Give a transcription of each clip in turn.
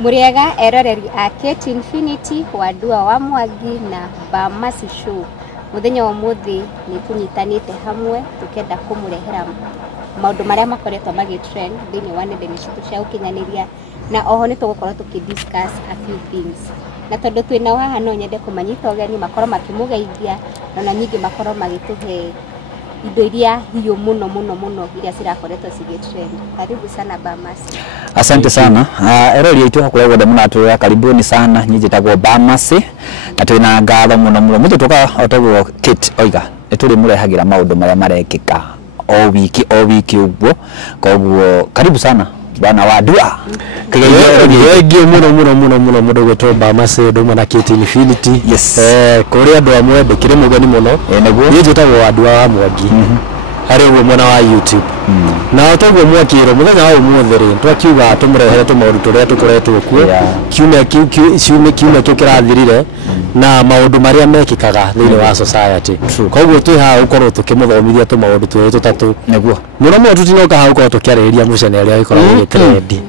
Muriega eroreri a Kate Infinity wadua wa Mwangi na Bamasi Show. Muthenya wa muthi ni tunyitanite hamwe tukenda kumurehera maundu maria makoretwo magitrend thini wa nendeni citu cia ukinyaniria na oho ni tugukorwo tukidiscuss a few things. Na tondu twina haha no nyende kumanyita ugeni makorwo makimugeithia na nyingi makorwo magituhe indo iria hiyo muno iria cirakoretwo cigitrend. Karibu sana Bamasi. Asante sana. Erori yetu hakuwa gode muno atu karibuni sana nyinyi tagwo Bamasi na twina ngatho muno mutu tuka otagwo Kate oiga eturi murehagira maundu maria marekika o wiki ubwo koguo karibu sana bwana wa dua kigege muno mudo gweto Bamasi ndo na Kate Infinity. Yes. Kuri andu amwe ndikire mugani muno yeje tagwo wa dua wa Mwangi hari uwo mwana wa YouTube na otagwo mwakiro muthenya wa umuthiri twakiuga tumurehere tumaundu turia tukoretwo kuo kiume kirathirire na maundu maria mekikaga thini wa society. Koguo twi ha ukorwo tukimuthomithia tumaundu turia tutatu neguo muno muno tutinoka ha ukorwo tukiariria mucene aria ikoragwo ni trend.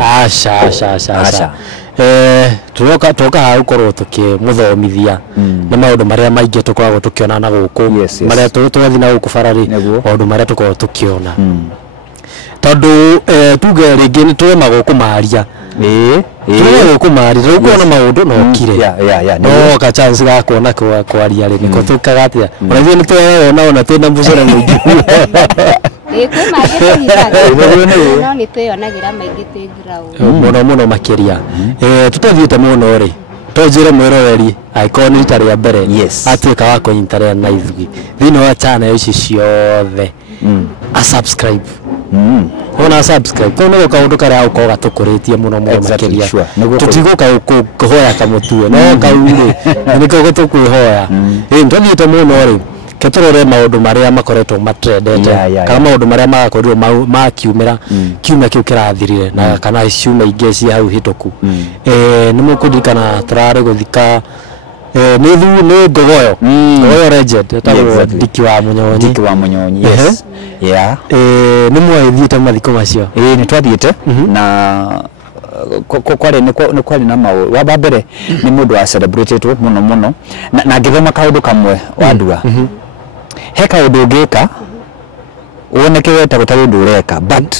Asha tuka ha ukorwo tukimuthomithia na maundu maria maingi tukoragwo tukiona na guku maria twathi na guku farari maundu maria tukoragwo tukiona tondu tuge ringi ni twema guku maria tuwe kumari rukuona maundu no kire no ka chance ga kuona kwaria ri niko tukaga atia uravye ni twona ona twina mbucera mwingi no ni tweyonagira maingi twingira muno makiria tutathiite muno ri tojire mwiroreri icon itari ya mbere atuika wa kunyitara na ithwi thini wa channel ici ciothe a subscribe ona subscribe kono kaundu karia ukoga tukuritie muno makiria tutiguka kuhoya kamutue no kaundu niko tukwihoya ndothiite muno ri ketorore maundu maria makoretwo matrendete kana maundu maria magakorirwo makiumira kiuma kiu kirathirire na kana ciuma ingi cia hau hituku ni mukudikana turare guthika ni gogoyo legend tagwo Diki wa Munyonyi yes ni mwethiite mathiko macio ni twathiite na kwari na maũ wa mbere ni mundu wa celebrated muno na ngithoma kaundu kamwe wa ndua he kaundu ngika woneke weta gutari undu ureka but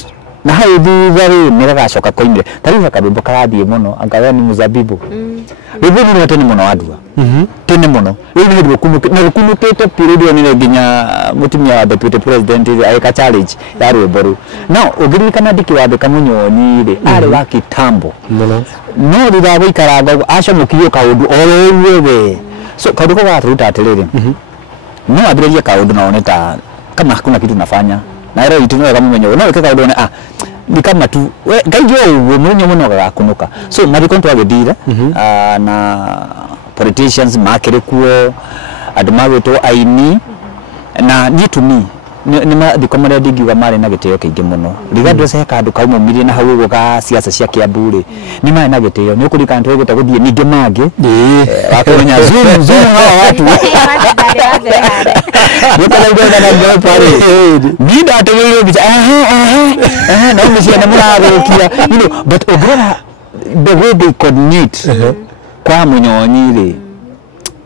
na hau thutha ri ni gagacoka koimire tarifa kabimbo karathie muno angawe ni muzabibu ribuni ni tene muno wa ndua tene muno ni rukumukite period ni nginya mutumia wa deputy president aika challenge ya Rweboru no ugirikana Diki wa Munyonyi ri ari wa kitambo no thutha wa ikaraga acomukio kaundu owewe so kaundu ko gatruta atiriri no abiria kaundu na oneta kama hakuna kitu nafanya na ero itino kama mwenyewe no weka kaundu na ni kama tu gaigyo mwenye muno gakunuka so mabikonto agedira na politicians makere kuo adumagwetwo aini na ni to me ni thikomare Digi wa mari na giteo kingi muno regardless he kandu kauma miri na hau ga siasa cia Kiambure ni mari na giteo ni ukurika ntu egete guthie ninge mangi wakonya zoom hawa watu nikaenda na ngao pale ni ndategeire bicha na umisia na murarukia but obrora the way they coordinate kwa Munyonyi ri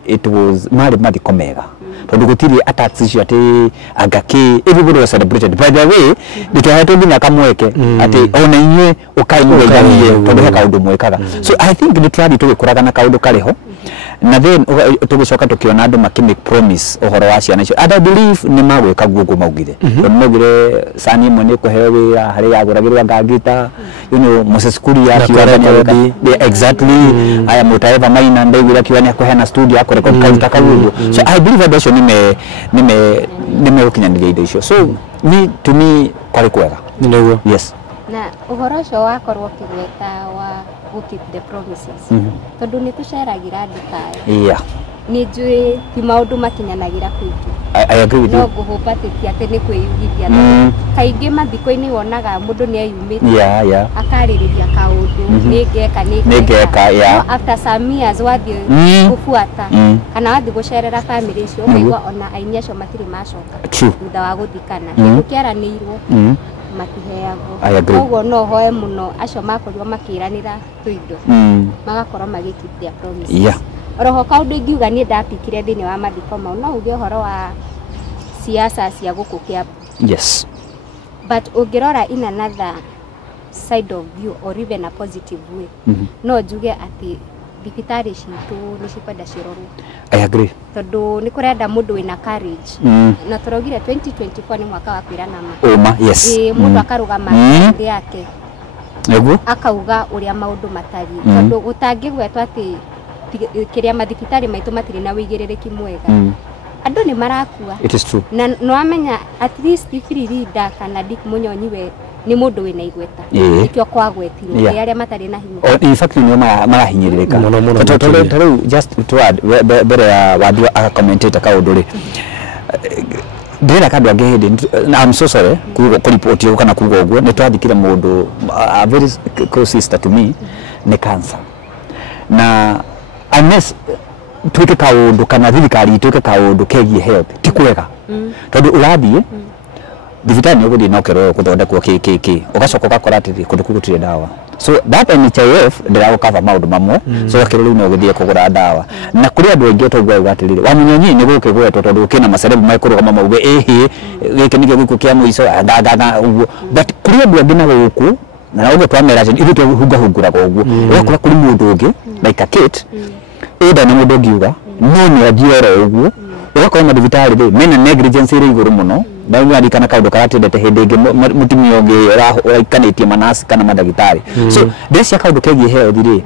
it was mari komega tondu gutiri attacks icio ati agaki everybody was celebrated by the way nitwahetwo nginya kamweke ati ona inywe ukaimugithanie tondu he kaundu mwekaga so I think literally tugikuraga na kaundu kariho na then tugicoka tukiona andu make promise uhoro wa ciana icio I believe ni magwika gugu maugire tondu maugire sani imwe ni kuheo wira hari yaguragirwa ngagita Moses Kuria kiwabanya exactly aya mutaeva maina ndegura kiwani akuhena studio akurekod kaunta kaundu so I believe that nime ukinyandiria indo icio so to me kwari kwega niguo yes na uhoro ucio wakorwo kigweta wa keep the promises tondu ni tuceragira ndikayo ni njui ti maundu makinyanagira kwingi I agree with you no guhupatithia ati ni kwiyugithia kaingi mathiko-ini wonaga mundu ni ayumite akaririria kaundu ningeka after some years wathi gufuata kana wathi gucerera family icio ukaigwa ona aini acio matiri macoka thutha wa guthikana kindu kiaranirwo matiheagwo koguo no hoe muno acio makorirwo makiranira tuindo magakorwo magikeep their promises oroho kaundu ingiuga ni ndapikire thini wa mathiko mau no uge uhoro wa siasa cia guku Kiambu but ungirora in another side of view or even a positive way no njuge ati thibitari citu ni cikwenda cirorwo. I agree. Tondu ni kurenda mundu wina courage na turogire 2024 ni mwaka wa kwirana ma mundu akarugama ndi yake akauga uria maundu matari tondu gutangigwetwa ati kiria mathibitari maitu matiri na wigiririki mwega andu ni marakua. It is true. Na no amenya at least Free Leader kana Dick Munyonyi we ni mundu wina igweta ikyo kwagwetirwo aria matari na hinya in fact ni marahinyiririka tatu just to add bere ya wadu aka commentator ka udure ndira kandu angehindi I'm so sorry ku report yo kana kugo ogwo ni twathikire mundu a very close sister to me ni cancer na unless twike kaundu kana thirikari twike kaundu kegie health ti kwega tondu urathie thibitari ni guthii nokerwo kuthondekwo kiki ugacoka ugakora ati kundu kugutire dawa so that NHIF ndira cover maundu mamwe so akiruri no guthii kugura dawa na kuri andu aingi togwa ugatirire wa Munyonyi ni gukigwetwo tondu kina macerebu maikuruga mauge ehe giki nige guku kia muico ndagaga uguo but kuri andu angi na guku na uge twamera ati ithu tuhunga hunguraga uguo ugakora kuri mundu ungi like a kit ida na mundu ngiuga no ni ajiero uguo ugakora mathibitari ri mena negligence iri iguru muno na ngari kana kaundu karatendete hindi ingi mutumia ungi uraikanĩtie manasi kana madagitari so ndĩcia kaundu kegie health ri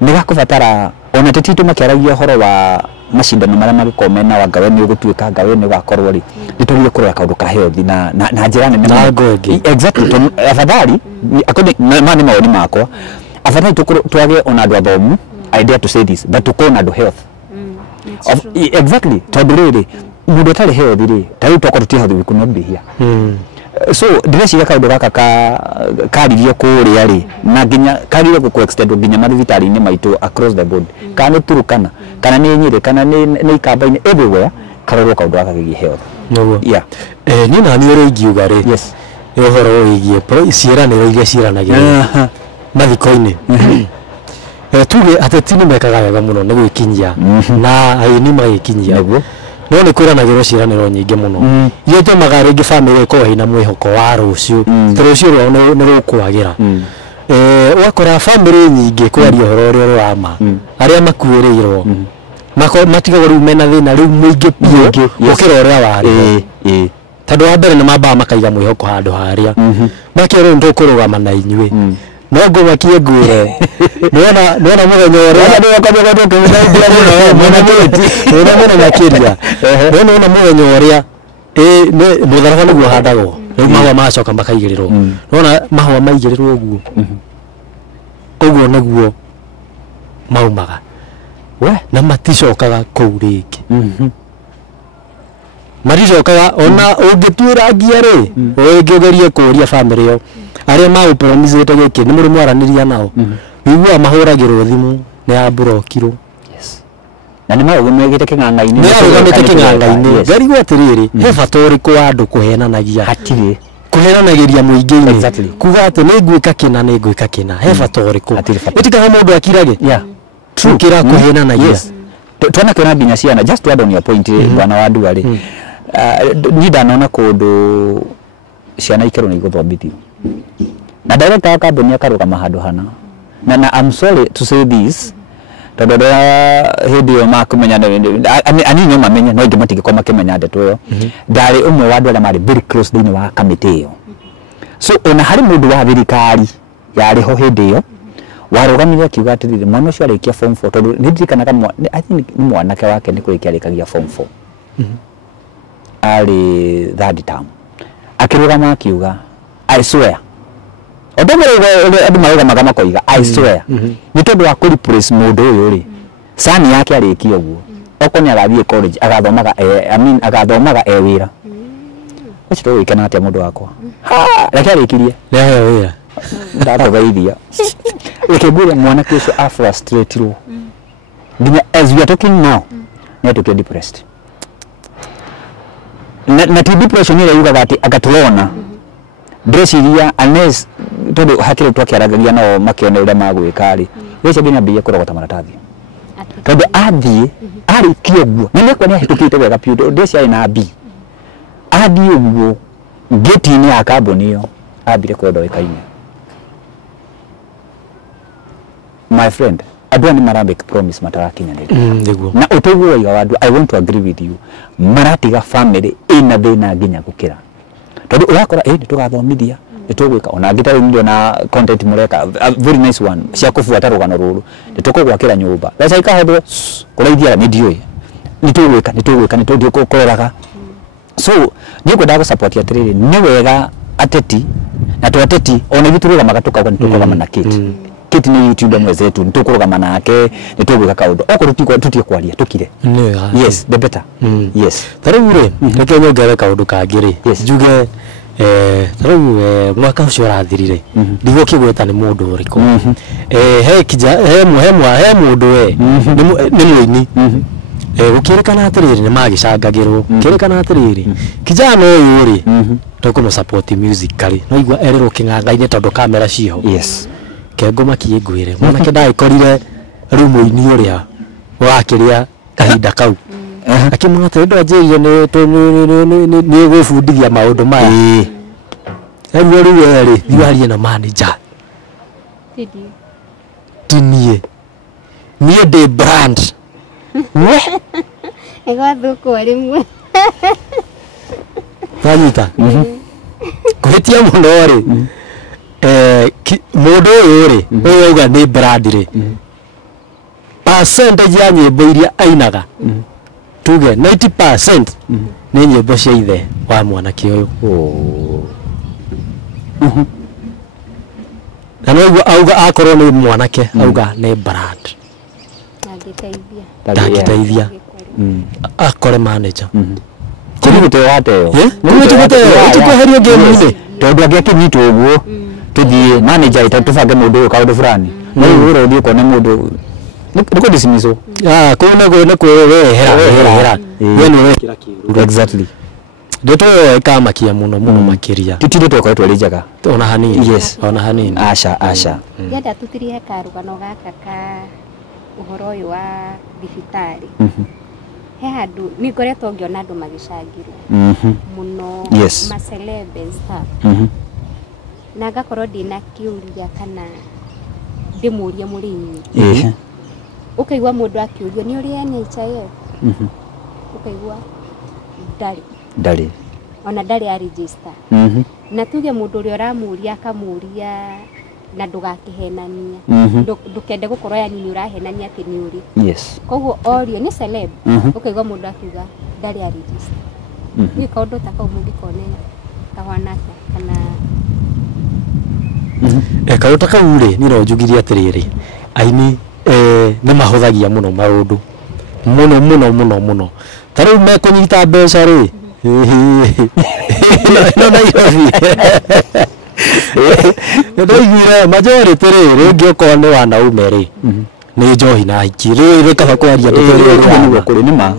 ni gakubatara ona tetitu makiaragia horo wa mashindano maria magikomena wa ngawe ni ugutuika ngawe ni gakorwo ri nitũrie kuroya kaundu ka health na njĩra nene exactly afadhali according mani maoni makwa afadhali twage ona andu athomu I dare to say this but tukona andu health exactly tondu riri mundu tari health ri tari toko tutihathu we could not be here so ndĩreciria kaundu gaka karirio kuria ri na nginya karirio ku extend nginya mathibitari-inĩ maitu across the board kana Turukana kana ni Nyeri kana ni Ikamba-inĩ everywhere karorwo kaundu gaka kegie health ni na ni uri ngiuga ri ni uhoro wigie ciĩranĩro iria ciĩranagĩrwo mathiko-inĩ tuge ateti ni mekaga wega muno ni gwikinyia na aini magikinyia no ni kwiranagĩrwo ciĩranĩro nyingĩ muno iria tumaga rĩngĩ family ĩkorwo ĩna mwĩhoko wa rũciũ rũciũ rwao nĩ rũkwagĩra wakora family nyingĩ kwaria ũhoro ũrĩa ũrama arĩa makuĩrĩirwo matigagwo rĩu mena thĩna rĩu mũingĩ biũ gũkĩra ũrĩa warĩ tondũ wa mbere nĩ mambaga makaiga mwĩhoko handũ harĩa makĩrwo nĩtũkũrũgama na inyuĩ no ngomakie ngwĩre nona mũthenya ũrĩa nona makĩria nona mũthenya ũrĩa mũtharaba nĩguo handagwo rĩu mahũa magacoka makaigĩrĩrwo nona mahũa maigĩrĩrwo ũguo nĩguo maumaga na maticokaga kũu rĩngĩ maricokaga ona ũngĩtuĩra ngia rĩ ũngĩgerie kũũria family ĩyo aria maũpromisete gĩkĩ nĩ mũrĩ mwaranĩria nao wĩigua mahũragĩrwo thimũ nĩ amburokirwo na nĩ maũgũmĩgĩte kĩng'ang'a-inĩ ngarigwo atĩrĩrĩ he bata ũrĩkũ wa andũ kũhenanagia hatirĩ kũhenanagĩria mũingĩ-inĩ kuga atĩ nĩ ngwĩka kĩna he bata ũrĩkũ ĩtikaga mũndũ akirage tukĩra kũhenanagia tuona kĩona nginya ciana just to add on your point bwana wa Ndua rĩ ni ndanona kũndũ ciana ikerwo nĩ igũthomithio na director wa kambuni akarũgama handũ hana na I'm sorry to say this tondu hindi yo makumenya anini mamenya no ingĩmatigĩkorwo makĩmenya ndeto ĩyo ndarĩ ũmwe wa andũ arĩa marĩ very close thĩinĩ wa kamĩtĩ ĩyo so ona harĩ mũndũ wa thirikari yarĩho hĩndĩ ĩyo warũgamire akiuga atĩrĩrĩ mwana ũcio arĩkia form 4 tondu nĩndirikanaga I think nĩ mwanake wake nĩ kũrĩkia arĩkagia form 4 arĩ third term akĩrũgama akiuga I swear andũ marũgamaga makoiga I swear nĩ tondũ wa kũreplace mũndũ ũyũ rĩ sani yake arĩkia ũguo okorwo nĩ agathiĩ college agathomaga wĩra ũcio wĩkena atĩa mũndũ wakwa reke arĩkirie wĩra ndatũgeithia reke ngwĩre mwanake ũcio afrustratirwo nginya as we are talking now nĩ atuĩkire depressed na ti depression ile yugaga ati akatuona ndreciria unless tondu hakiri twakiaragagia nao makione uria magwika ri wese nginya mbia kurogota maratathi tondu athie ari kioguo na nekwa ni ahitukite wega piu ndeci na bi athie uguo gate-ini ya kambuni iyo ambire kwenda wekaine my friend adwa ni marambik promise matarakinyanira na uteguo iga wandu I want to agree with you maratiga family ina thina nginya gukira tondu urakora nitugathomithia nitugwika ona ngitari ndio na content mureka very nice one cia kufuata rugano ruru nitukugwakira nyumba thaica ikahethwo kuraithia ni ndioi nitugwika nituthie kukoraga so ni kwenda go support atiriri ni wega ateti na twateti ona gituruga magatuka nitukoga na kiti ni YouTube mwezetu nitukurugama nake nitugwika kaundu okoro tutie kwaria tukire yes the better yes tarure reke nyongere kaundu kangiri njuge mwaka ucio rathirire ndigwo kigweta ni mundu uriku he kija he mundu ni muini ukirikana atiriri ni magicangagirwo ukirikana atiriri kijana uyu ri tukumu support musically no igwa erero king'anga-ini tondu kamera ciho yes kengo makiyengwire mwana kenda ikorire rumu-ini uria wakiria kahinda kau akimwata ndo ajeje ni gufundithia maundu maya ewe riweri thiwarie na manager tinie nie de brand we ego thuko rimwe tanyita kuhitia muno ri mundu uyu ri uyu uga ni brand ri percentage ya nyimbo iria ainaga tuge 90% ni nyimbo cia ithe wa mwanake uyu na no auga akorwo ni mwanake auga ni brand ndangiteithia akore manager kumute wateo kumweherio game-ini tondu angiakinyitwo uguo tuthie manager itatubange mundu kaundu fulani no uro thie kone mundu niko dismisso kuna kwehera yenu wekira kiru exactly ndeto ikamakia muno makiria tutire twakwa twelijaga ona hanini yes ona hanini asha yenda tutirie karugano gaka ka uhoro uyu wa thibitari he handu ni ngoretwo ngiona andu magicangirwo muno ma celeb and stuff na ngakorwo ndina kiuria kana ndimurie murimi ukaigwa mundu akiurio ni uri NHIF ukaigwa ndari ona ndari a register na tuge mundu uri uramuria akamuria na ndugakihenania ndukende gukorwo yani ni urahenania ati ni uri yes koguo orio ni celeb ukaigwa mundu akiuga ndari a register ni kaundu takau mungikone kahwana kana kaundu takau ri ni no njugirie atiriri aini ni mahuthagia muno maundu muno tariu mekunyita mbeca ri no Nairobi ndoigire majority ri ngiokorwo ni wanaume ri ni njohi na hiki ri kaba kwaria ndotori kuri nima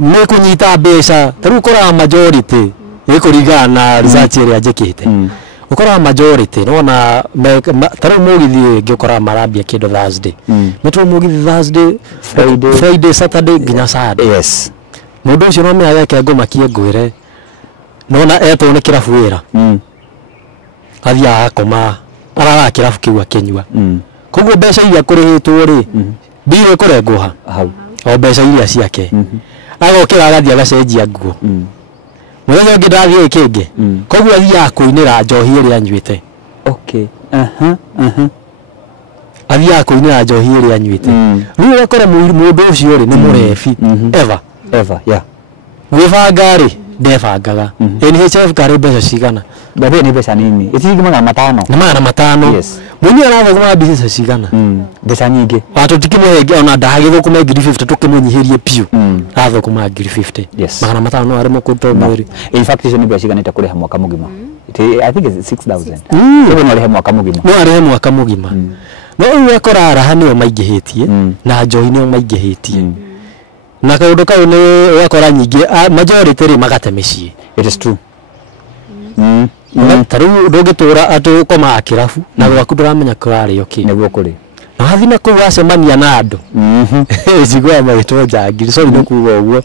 mekunyita mbeca tariu kora majority ikuringana na research iria njikite ukora majority nona tariu mugithi ngikora marambia kindu Thursday metro mugithi Thursday Friday Saturday nginya Saturday yes mundu ucio no meaga kengo makiengwire nona eto ni kirabu wira athia akoma arara kirabu kiu akinyua koguo mbeca iria kurihitwo ri biwe kurengwo hau o mbeca iria ciake agokira agathia agacenjia nguo muthenya ungi ndathie kingi koguo athia kuinira njohi iria anyuite okay athia kuinira njohi iria anyuite riu ugakora mundu ucio ri ni murebi ever yeah gwibanga ri ndebangaga NHIF kare mbeca cigana babe ni mbeca nini itingi magana matano yes munyi arathoma mbeca cigana mbeca nyingi watu tikimwe ona ndagithukuma 50 tukimunyihirie piu athukuma 50 yes magana matano no arimo kuto mweri in fact hizo ni mbeca ciganite kuriha mwaka mugima I think it's 6000 so no arihe mwaka mugima no uyu akora araha niyo maingihitie na njohi niyo maingihitie na kaundu kau ni wakora nyingi majority ri magate micii it is true taru ndogitura atu koma akirafu na gwaku nduramenya kurari okay niguo kuri na hathina ku wacemania na andu jigwa magitwo njangiri so no kuga uguo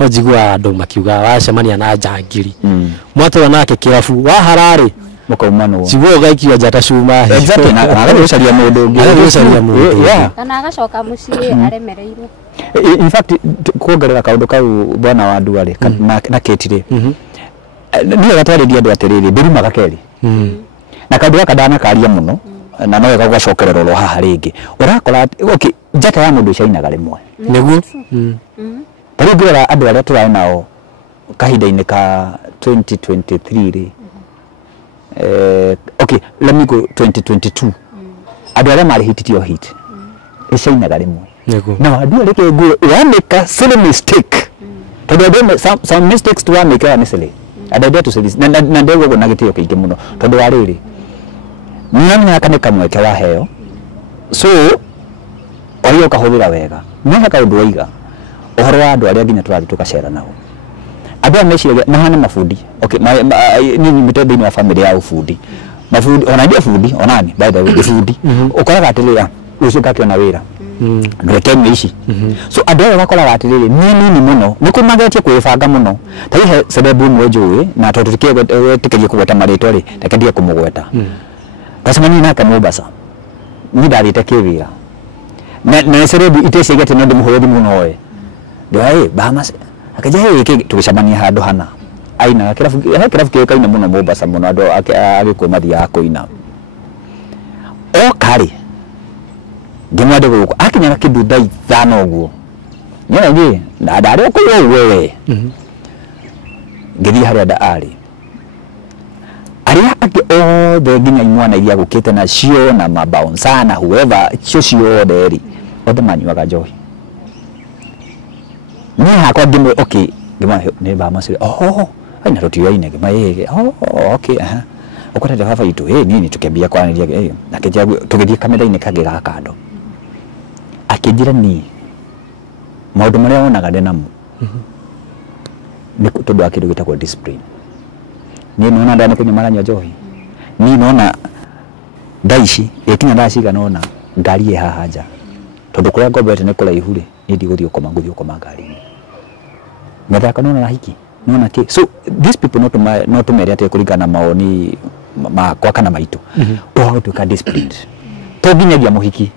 no jigwa andu makiuga wacemania na njangiri mwatura nake kirafu wa harari mukaumano jigwa gaikia njata cuma exactly na agacaria mundu ungi agacaria mundu kana agacoka mucii aremereirwo in fact kuongerera kaundu kau bwana wa Duale na Ketire niyo gatwarithia andu atiriri nduruma gakeri na kaundu gaka ndana karia muno na no wega gwacokererwo haha ringi urakora okay njata ya mundu ciainaga rimwe niguo tari ngora andu aria turai nao kahinda-ini ka 2023 ri okay let me go 2022 andu aria mari hititio hit ciainaga rimwe na andu aria ke ngure make silly mistake tondu some mistakes to make a silly adada to say this na ndego go nagitio kingi muno tondu wa riri nĩamenya kana kamweke wa heo so oyo kahuthira wega nĩha kaundu waiga uhoro wa andu aria nginya turathi tukacera nao andu ameciria mahana mafundi okay ni mitondo wa family ya ufundi mafundi ona ndia fundi onani by the way fundi ukoraga atirira ucio kakiona wira ndwekemwe ici so andu aya bakoraga atiriri nini muno nikumagetie kwibanga muno taihe sababu mwe njui na tondu tikirie kugweta maritwa ri rekendia kumugweta Kasamani na Mombasa ni ndarite kiwira na serebu itecegete no ndimuhuri muno we ndio Bahamas akaja iki tugicamania handu hana aina kirafu kikaina muno Mombasa muno andu agikumathia kuina o kari ngimwade guko akinya kindu dai thano guo nyana ngi na ndari ko wewe ngithi haria nda ari aria ake othe nginya imwana iria gukite na cio na mabouncer na whoever cio theri othe manyuaga njohi ni hakwa ngimwe okay ngimwa ni Bahamas aina rotioine ngima okay ukorete baba itu nini tukembia kwaniria na keja tugithie kamera-ini kagira kando akijira ni maundu maria onaga ndenamo ni tondu akindu gitagwo discipline ni nona ndani kwenye maranya njohi ni nona ndaici ikinya ndaciga nona ngari ye haha nja tondu kuria ngombete ni kuraihu ri ni ndiguthio koma ngari-ini nyathaka nona na hiki nona ki so these people not mere ate kuringana maoni makwa kana maitu o to ka disciplined to nginyagia muhiki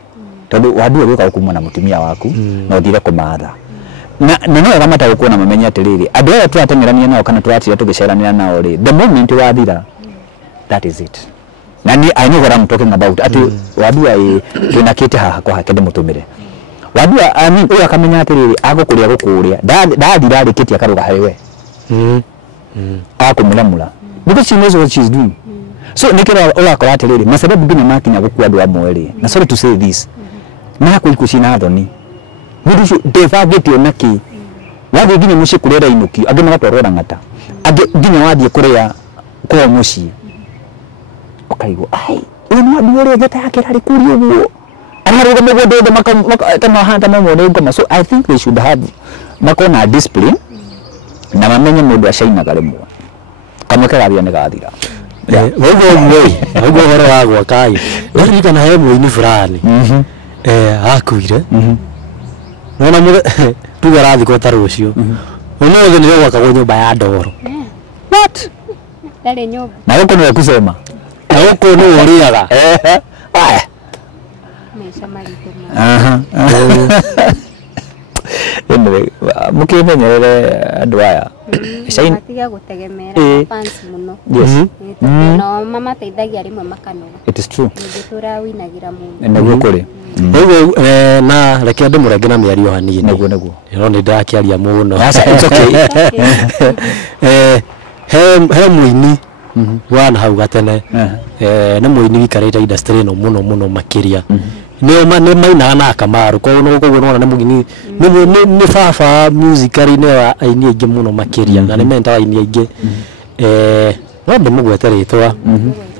tondu wadu wika ukumwa na mutumia waku na uthire kumatha na no ramata ukuona mamenya atiriri andu aya twatengerania nao kana twatira tugicerania nao ri the moment wathira that is it na ni I know what I'm talking about ati wadu ai twinakite haha kwa hakende mutumire wadu I mean uya kamenya atiriri agukuria gukuria ndathira rikitia karuga hewe akumulamula because she knows what she's doing so nikira urakora atiriri masababu nginya makinya gukua andu amwe ri na sorry to say this na kuikucina thoni Mudu devagete onaki wathi nginya muci kurera inuki andu magatwarwo na ngata andu nginya wathi kuria kwa muci ukaigo ai uno andu ore geta yake ari kuri uguo anaruga mugode kama hanta mamone ngoma so I think they should have makona discipline na mamenye mundu acainaga rimwe kamwe kagathia ni gathira wogo horo wagwa kai ndirika na hemo ini fulani akuire nona mure tugarathi ko tarucio uno ndio gwakagwo nyumba ya ndoro what dale nyumba na yuko no kusema na yuko no uriaga aya mesha marito mukimenyerere andu aya atiga gutegemera fans muno yes no mama teithagia rimwe makanoga it is true ngitura winagira mundu niguo kuri Ogo na reke andu murenge na miario hanini naguo no ni ndakiaria muno it's okay he muini wana hau gatene ni muini wikarite industry no muno makiria ni mainaga na Kamaru ko no koguo nona ni mugini ni baba musically ni aini aingi muno makiria na ni menta aini aingi no ndimugwete ritwa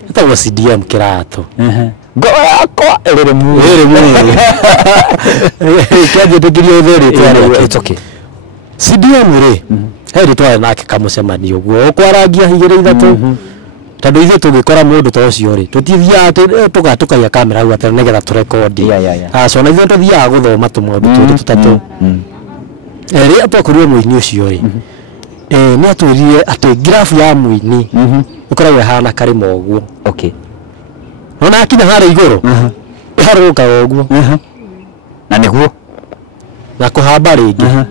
etawo CDM Kirato goyakwa rere mu kaje tekirio theri twara it's okay CDM ri heri twara nake kamucemanio guo kwarangia higire ithatu tondu ithuĩ tũngĩkora mũndũ ta ũcio rĩ tũtithiaga tũkaiga kamera hau atĩ nĩgetha tũrekondi aca ona ithuĩ tũthiaga gũthoma tũmaũndũ twĩrĩ tũtatũ rĩrĩa twakorirwo mũini ũcio rĩ nĩ atwĩrire atĩ ngirabu ya mũini ĩkoragwo ĩhana karĩma ũguo nona akinya harĩa igũrũ ĩharũrũkaga ũguo na nĩguo na kũhamba rĩngĩ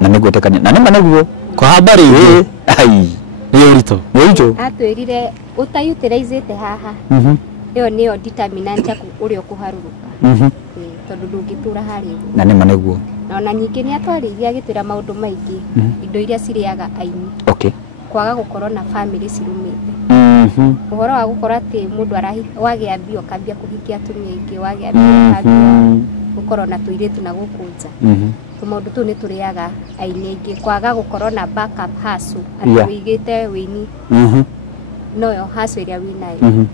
na nĩgwĩtĩkania na nĩma nĩguo kũhamba rĩngĩ nĩ ũritũ atwĩrire ũtayutĩraizĩte haha ĩyo nĩyo determinant yaku ũrĩa ũkũharũrũka tondũ ndũngĩtũra harĩa na nĩma nĩguo na ona ningĩ nĩ atwarĩirie agĩtwĩra maũndũ maingĩ indo iria cirĩaga aini kwaga gũkorwo na family cirumĩte ũhoro wa gũkorwo atĩ mũndũ wagĩa mbia ũkambia kũhikia atumia aingĩ wagĩa mbia ũkambia gũkorwo na tũirĩtu na gũkũ nja tũmaũndũ tũu nĩ tũrĩaga aini aingĩ kwaga gũkorwo na backup hustle atĩ wĩigĩte wĩini noyo hustle ĩrĩa wĩnayo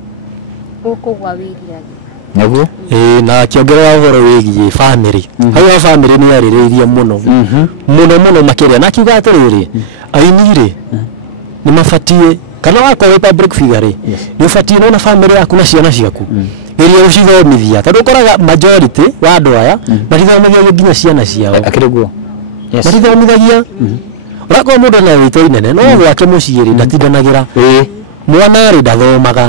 ũkũgwa wĩriragia nĩguo na kĩongerera ũhoro wĩgiĩ family hau ha family nĩ yarĩrĩirie mũno mũno makĩria na kiuga atĩrĩrĩ aini rĩ nĩ mabatie kana wakorwo public figure rĩ nĩ ũbatie na family yaku na ciana ciaku iria ũcithomithia tondũ ũkoraga majority wa andũ aya matithomithagia nginya ciana ciao akĩrĩguo matithomithagia ũrakorwo mũndũ na wĩtwo inene no gwake mũciĩ rĩ ndatindanagĩra mwana rĩ ndathomaga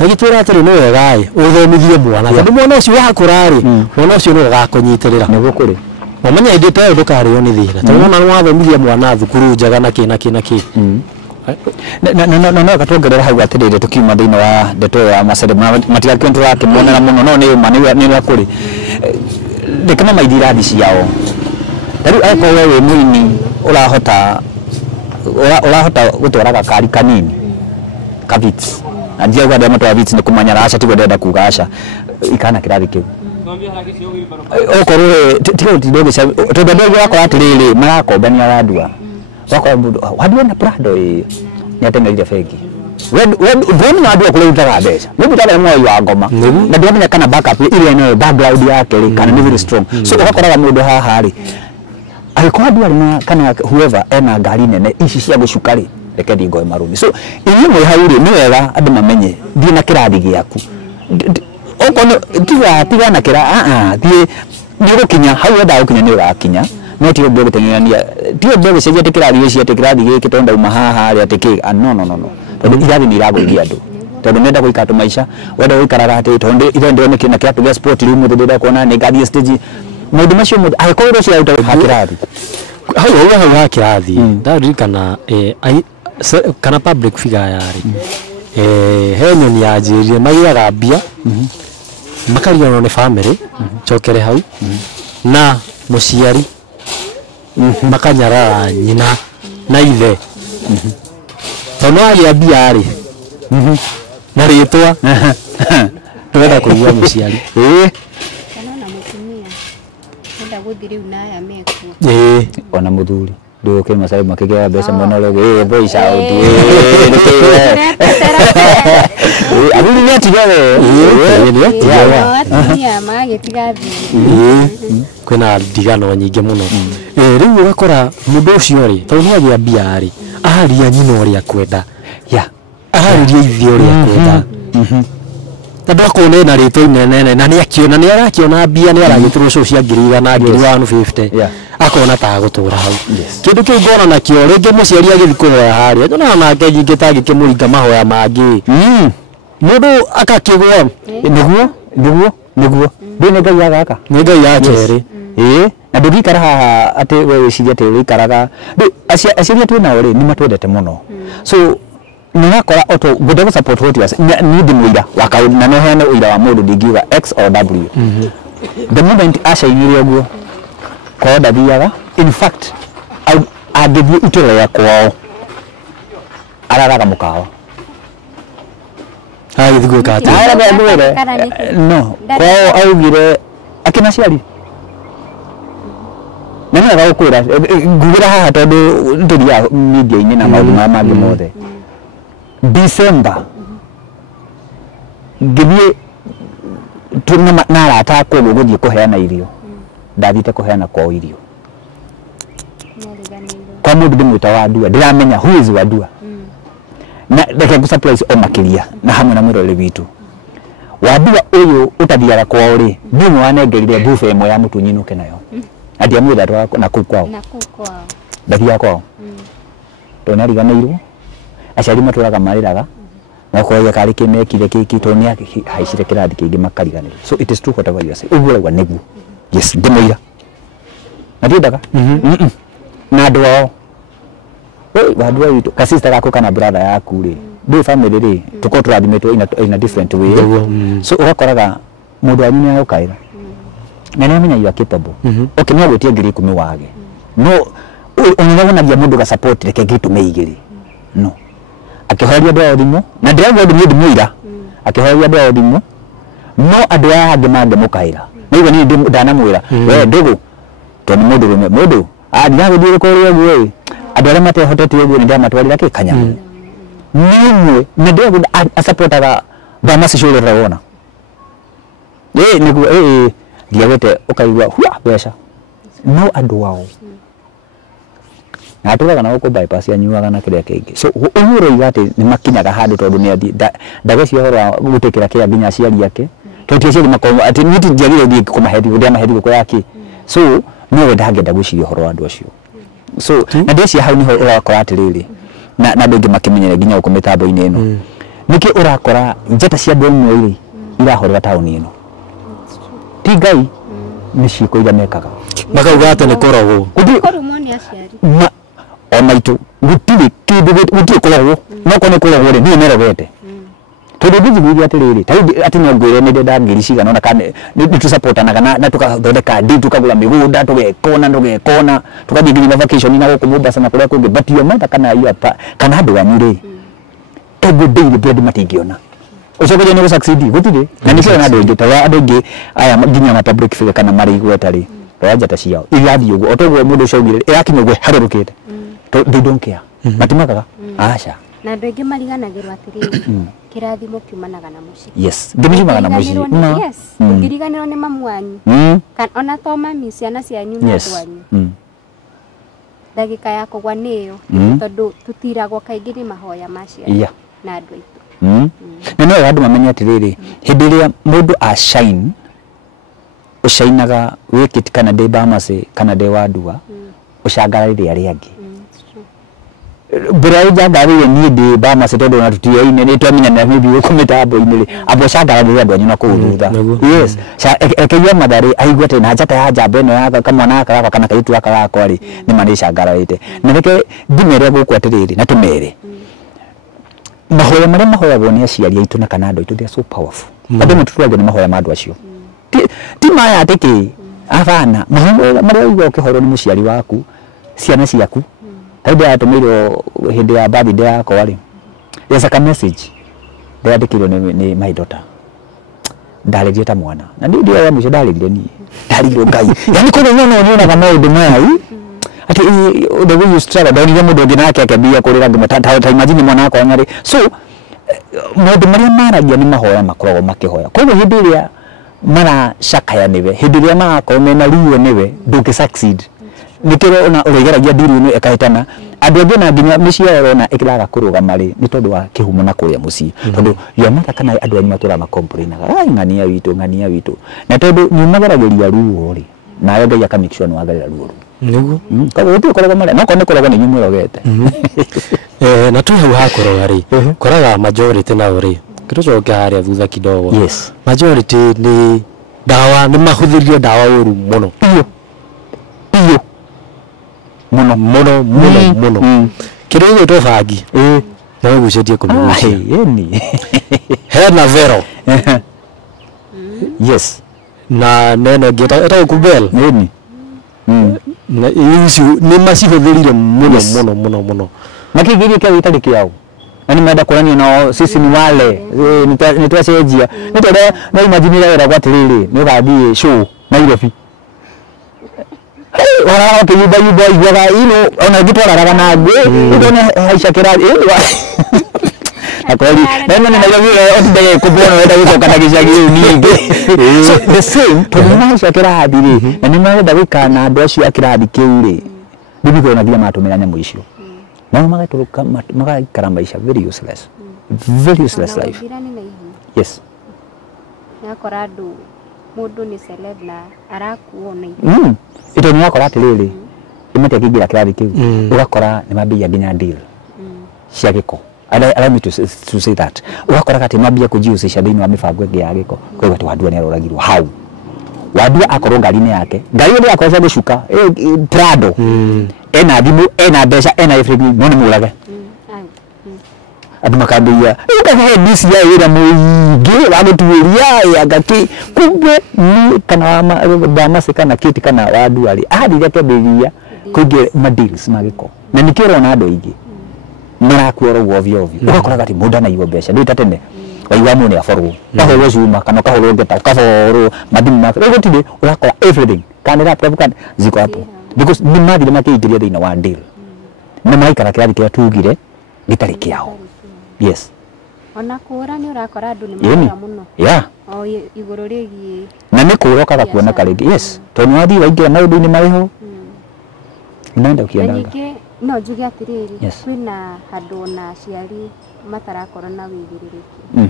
agĩtwĩra atĩrĩ nĩ wega ũthomithie mwana tondũ mwana ũcio wakũra rĩ mwana ũcio nĩ ũgakũnyitĩrĩra nĩguo kũrĩ wamenya hĩndĩ ta ĩyo ndũkarĩo nĩ thĩna tondũ ona nĩwathomithia mwana thukuru njega na kĩ no gatwongerera hau atĩrĩrĩ tũkiuma thĩinĩ wa ndeto ya Macere matigakĩone tũrakĩmonera mũno no nĩ ma nĩ kũrĩ ndĩkĩma maithia irathi ciao rĩu akorwo we wĩ mũini ũrahota gũtwara gakari kanini kavits na njia kwa ndema twa vits nĩ kũmanyara aca tigwo ndenda kuga aca ikana kĩrathi kĩu okorwo tigo tidogo tondũ ndege wakora atĩrĩrĩ marakombania wandua wakora mũndũ wandua na Prado nĩ atengerire bengi ndoni wandua kũrutaga mbeca mũndũ tarĩ mwoi wa ngoma na ndĩramenya kana backup iria ĩno background yake rĩ kana nĩ very strong so ũgakoraga mũndũ haha rĩ agĩkorwo andũ arĩ na kana whoever ena ngari nene ici cia gũcuka rĩ reke ndingoe marumi so inyuĩ mwĩ hau rĩ nĩ wega andũ mamenye thiĩ na kĩrathi gĩaku okorwo tiga na thiĩ nĩ ũgũkinya hau wenda gũkinya nĩ ũgakinya no tiga mbere gũteng'erania tiga mbere gũcenjia atĩ kĩrathi gĩci atĩ kĩrathi gĩkĩ tondũ ndauma haha rĩ atĩ kĩ no tondũ irathi nĩ iragũithia andũ tondũ nenda gũikara tu maisha wenda gũikaraga atĩ tondũ ithondero nĩ kĩna kĩratũ gĩa sport rĩu mũthĩ ndĩrenda kuona nĩ ngathiĩ stage maũndũ macio mũndũ agĩkorwo ũcio aruta kĩrathi hau ha kĩrathi ndaririkana kana public figure yarĩ he nyoni yanjĩrire magĩaga mbia makariganwo nĩ family cokere hau na mũciari makanyarara nyina na ithe tondũ agĩa mbia rĩ na rĩtwa ndũrenda kũigua mũciari ona mũthuri ndũke Macere makĩgĩa mbeca mũno rĩu voice out athuri nĩ atigaga atumia magĩtiga kwĩna ndigano nyingĩ mũno rĩu ũgakora mũndũ ũcio rĩ tondũ nĩ agĩa mbia rĩ aharia nyina ũrĩa kwenda aharirie ithe ũrĩa kwenda tondũ akorwo na rĩtwa inene na nĩ arakĩona mbia nĩ aragĩtũrwo show cia 150 akona ta gũtũra hau kĩndũ kĩu ngona nakĩo rĩngĩ mũciari agĩthiĩ kũhoya harĩa nyona nake nyingĩ tangĩkĩmũringa mahoya mangĩ mũndũ akakĩgwa nĩguo ndĩ ngai ya gaka nĩ ngai ya kerĩ na ndũgĩikara haha atĩ we wĩciria atĩ wĩikaraga aciari atũ nao rĩ nĩ matwendete mũno so nĩrakora auto ngũnde gũsupport what you are nĩ ndĩmũira wa kaũndũ na no heane ũira wa mũndũ ndingiuga X or W the moment acainire ũguo kwa ndathiaga in fact angĩthiĩ itũra rĩa kwao araraga mũkawa agĩthiĩ gwĩka atĩ no kwao augire akĩnaciari nĩmwega gũkwĩra ngugĩra haha tondũ nĩtũthiaga media-inĩ na maũndũ maya mangĩ mothe December ngĩthiĩ na arata akwa gũthiĩ kũheana irio ndathiĩte kũheana kwao irio kwa mũndũ ndĩmwĩta Wandua ndĩramenya who is Wandua na reke ngu surprise o makiria na hamwe na mwirore witu wadua uyu utathiaga kwao ri ni mwanengerire bufe imo ya mutu nyinuke nayo adia mwitha twako na kukwao ndathia kwao tona riganirwo aciari maturaga mariraga na kwa kari kimekire kiki tonia haicire kirathi kingi makariganira so it is true whatever you say uguragwa niguo yes ndimoira na ndiendaga na andu ao wadua witu ka sister gako kana brother yaku ri ndi family ri tuko turathimetwo in a different way so ugakoraga mundu anyu ni agukaira na ni amenya you are capable okay no gwetie ngiri 10 wage no unyonagia mundu ga support reke gitu meigiri no akihoria andu ao thimu na ndirauga ndu ndimuira akihoria andu ao thimu no andu aya angi mangemukaira nigo ni ndanamwira we ndugu to ni mundu ndiraguthie kuria uguo andu aria matehotete uguo ni ndamatwarira kikanya nimwe na ndio asupportaga Bamasi Show rona niguo ndiagete ukaigua hua besha no andu wao na turaga na uko bypass ya nyuaga na kile kingi so uhuro igate ni makinyaga handu tondu ni ndage cio horo gutekira kia nginya aciari yake totie cio makoma ati niti ndiagire ndi kumahedi ndia mahedi ko yake so no we ndangenda guciria horo andu acio so na ndeci hau niho urakora atiriri na ndingi makimenyere nginya uko mitambo-ini ino niki urakora njata cia andu amwe iri irahorera tauni ino ti ngai ni ciiko iria mekaga makauga ati ni korogwo korumwo ni aciari ona itu gutiri kindu gutiri korogwo no kone korogwo ri ni merogete tondu ndithiguithia atiriri ati no ngwire ni ndenda ngiri cigana na kane ni tu supportanaga na tukathondeka ndi tukagura migunda tugekona tukathii nginya vacation na guku Mombasa na kuria kungi but yo menda kana iyo kana andu anyu ri every day the bread matingiona ucokeje ni gu succeed gutiri na nikio na andu ingi tawa andu ingi aya nginya ma public figure kana mari igweta ri roja ta ciao igathi uguo otogwo mundu ucogire yakinya gwe harurukite they don't care matimakaga acha na andu ingi mariganagirwo atiriri kirathimo kiumanaga na muci yes ngimijumaga na muci yes ngiriganirwo ni mamu wanyu kana ona to mami ciana cianyu na andu anyu ndagika ya kugwa niyo tondu tutiragwo kaingi ni mahoya macio na andu aitu na no andu mamenya atiriri hindi ria mundu a shine ucainaga wikiti kana de Bamasi kana de Wadua ucangararire aria angi Brai jangari ni de Bamasi tondu na tutie ine ni twamenya na maybe uko mitambo-ini ri abo cangararire andu anyu na kuthutha yes ekeiya mathari aigwete na njata ya njamba ino ya kamwana aka kana kaitu aka gakwa ri ni mani cangararite na reke ndimere guku atiriri na tumere mahoya maria mahoyagwo ni aciari aitu na kana andu aitu they are so powerful andu mututuage ni mahoya ma andu acio ti maya atiki afana mahoya maria ugo ukihoro ni muciari waku ciana ciaku taidi atumirwo hindi ya birthday yako wali there's a message ndandikirwo ni my daughter ndaririe ta mwana na ndio ya mwisho ndaririe ni ndarirwo ngai yani kuna nyono nyonaga maundu maya ati the way you struggle ndonire mundu ngi nake akambia kurira ngima ta imagine mwana wako anyari so maundu maria maragia ni mahoya makoragwo makihoya koguo hindi iria mara shakaya niwe hindi iria marakorwo mena ruo niwe ndungi succeed nikiro ona urigeragia ndiri ino ekahitana andu angi na nginya micii yao ikiraga kurugama ri ni tondu wa kihumo na kuria mucii tondu yamata kana andu anyu matura ma complainaga ng'ania witu na tondu ni magerageria ruo ri nawe ngai aka make sure no agerera ruo niguo kaguo tu koragwo mara no kone koragwo ni nyumurogete na tu hau hakoroga ri koraga majority na uri kirocoke haria thutha kidogo yes majority ni dawa ni mahuthirio dawa uru muno piyo muno kidogo to fagi na wewe ucetie kumigucia yani hena vero yes na neno geta eta kubel yani na isu ni macihuthirio muno makigiria kia witari kiao ani menda kurania nao sisi ni wale nitwacejia nitore na imagine era kwa tiriri ni gathie show Nairobi wala okiyuba igwaga ino ona gitwaraga na ngwe ndone haisha kirari akweli nani ninayogira otide kubona wenda gucoka na gicagi ningi so the same tondũ haisha kirari na nimenda gwikana andu acio akirari kiu ri ndibigona thia matumira nyamu icio na magaturuka magaikara maisha very useless life. Yes. Nakora andu mundu ni celeb na arakuona ito ni wakora atiriri imete kigira kirathi kiu ugakora ni mambia nginya deal cia giko. Allow me to say that ugakora kati mambia kujihusisha thini wa mibango ingi ya giko kwa hivyo Wadua ni aroragirwo hau. Wadua akorwo ngari-ini yake ngari ile akoca gucuka Prado ena thimu ena mbeca ena everything no ni murage andu makambia ukahe disi ya ira muingi wa gutuiria ya gaki kumbe ni kana Bamasi kana Kiti kana Wadua ali ahadi yake beria kuge deals magiko na nikiro na andu ingi marakuoro ovyo ugakora kati muda na iwo mbeca ndio tatene waiwa mune aforwo kahoro zuma kana kahoro ngeta kahoro madini ma rogotide urakora everything kana rap kan ziko hapo because ni mathire makiingiria thina wa deal na maikara kirathi kia tugire gitari kiao. Yes. Ona kura ni urakora andu ni mara muno. Yeah. O iguru rigi na ni kuro kaga kuona karingi. Yes. Toni wathi waingira na undu ni mariho. Inaenda ukienda. Ningĩ no njuge atiriri Yes. kwina handu na aciari matarakora na wĩigĩrĩrĩki.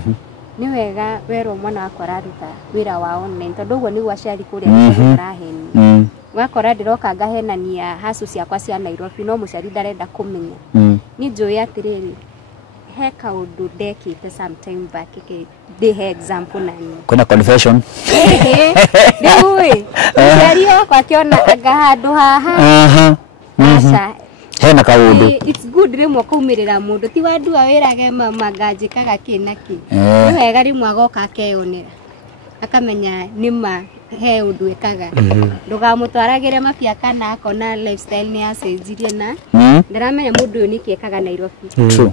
Ni wega werwo mwana wakwa araruta wĩra wa online tondu ũguo nĩguo aciari kũrĩa maraheni. Wakora ndiroka ngahenania hasu ciakwa cia Nairobi no mũciari ndarenda kũmenya. Ni njũĩ atiriri he kaundu ndekite sometime back ndihe example nani. Kuna confession. Ndiwe. Mũciari wakwa akiona anga handu haha. Aca Hena kaundu. It's good rimwe kumirira mundu ti Wadua wirage mama ngajikaga kinaki. Ni wega rimwe agoka akeyonera. Akamenya nima he undu ekaga. Ndugamutwaragire mafia kana akona lifestyle ni acenjirie na ndiramenya mundu uyu niki ekaga Nairobi. True.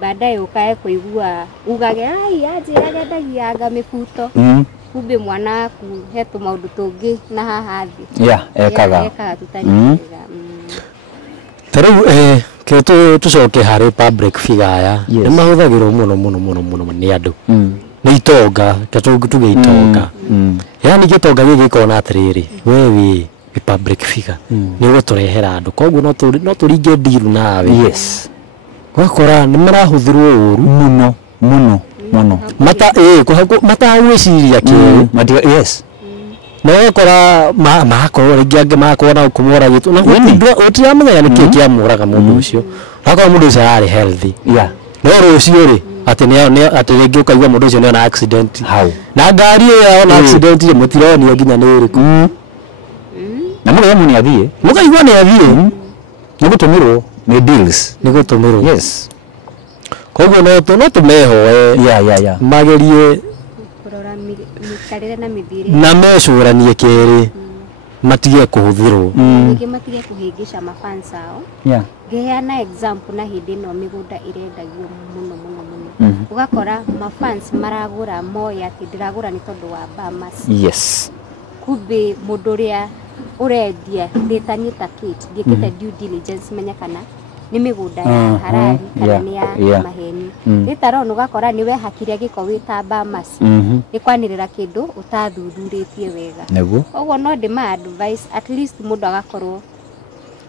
Baadaye ukae kuigua ugage ai ajiraga ndagiaga mifuto. Kumbe mwana aku hetu maundu tungi na haha thi. Yeah, ekaga. Ekaga tutari. Tero ke tucoke hari public figure aya ni mahuthagirwo muno ni andu ni itonga tuge itonga yani gitonga gigikona atiriri wewe public figure ni guturehera andu koguo no turinge deal nawe. Yes. Gwakora ni marahuthirwo uru muno mata mata gwiciria ki yes. Na wakora makorwo ringi ange makona kumora gitu na utiramenya ni kiki amuraga mundu ucio akora mundu ucio ari healthy. Yeah. No rucio ri ati ringi ukaigua mundu ucio ni ona accident na ngari iyo ona accident ri mutironi nginya ni uriku na mundu yemu ni athie mukaigua ni athie ni gutumirwo ni deals ni gutumirwo. Yes. Koguo no tumehoe yeah magerie mikarire na mithire na mecuranie kiri matige kuhuthirwo ningi matige kuhingisha mafans ao. Yeah. Ngeheana example na hindi no migunda irendagio muno ugakora mafans maragura moya ati ndiragura ni tondu wa Bamasi. Yes. Kumbe mundu ria urendia nditanyita kit ndikite due diligence menya kana ni migunda ya harari kana ni ya maheni. Ritaro ugakora niwe hakiria giko wita Bamasi ikwanirira kindu utathunduritie wega neguo oguo no ndima advice at least mundu agakorwo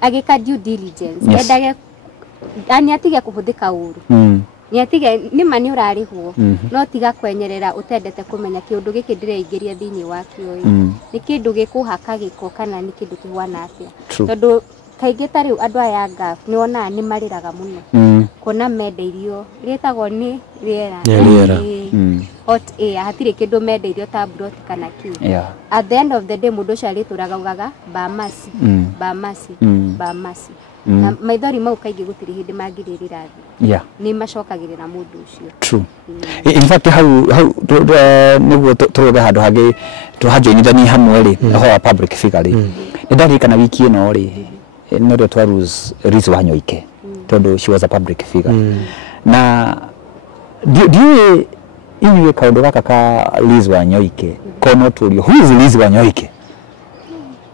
agika due diligence endage ani atige kuhuthika uru ni atige ni mani urarihwo no tiga kwenyerera utendete kumenya kindu giki ndireingĩria thini wa kioyi ni kindu gikuhaka giko kana ni kindu kihwana atia tondu kaingĩ tari andu aya ngaf ni ona ni mariraga muno kona mendeirio ritagwo ni riera hot air hatire kindu mendeirio ta brot kana ki. At the end of the day mundu ucio arituraga ugaga Bamasi na maithori mau kaingĩ gutiri hindi mangĩrĩrĩra thi ni macokagĩrĩra mundu ucio. True. In fact hau niguo turoga handu hangi tuhanjoinithani hamwe ri ho public figure ri ndarikana wiki ino ri no rio twarus Liz Wanyoike tondu she was a public figure na diwe inyuĩ kaundu gaka ka Liz Wanyoike kono turio who is Liz Wanyoike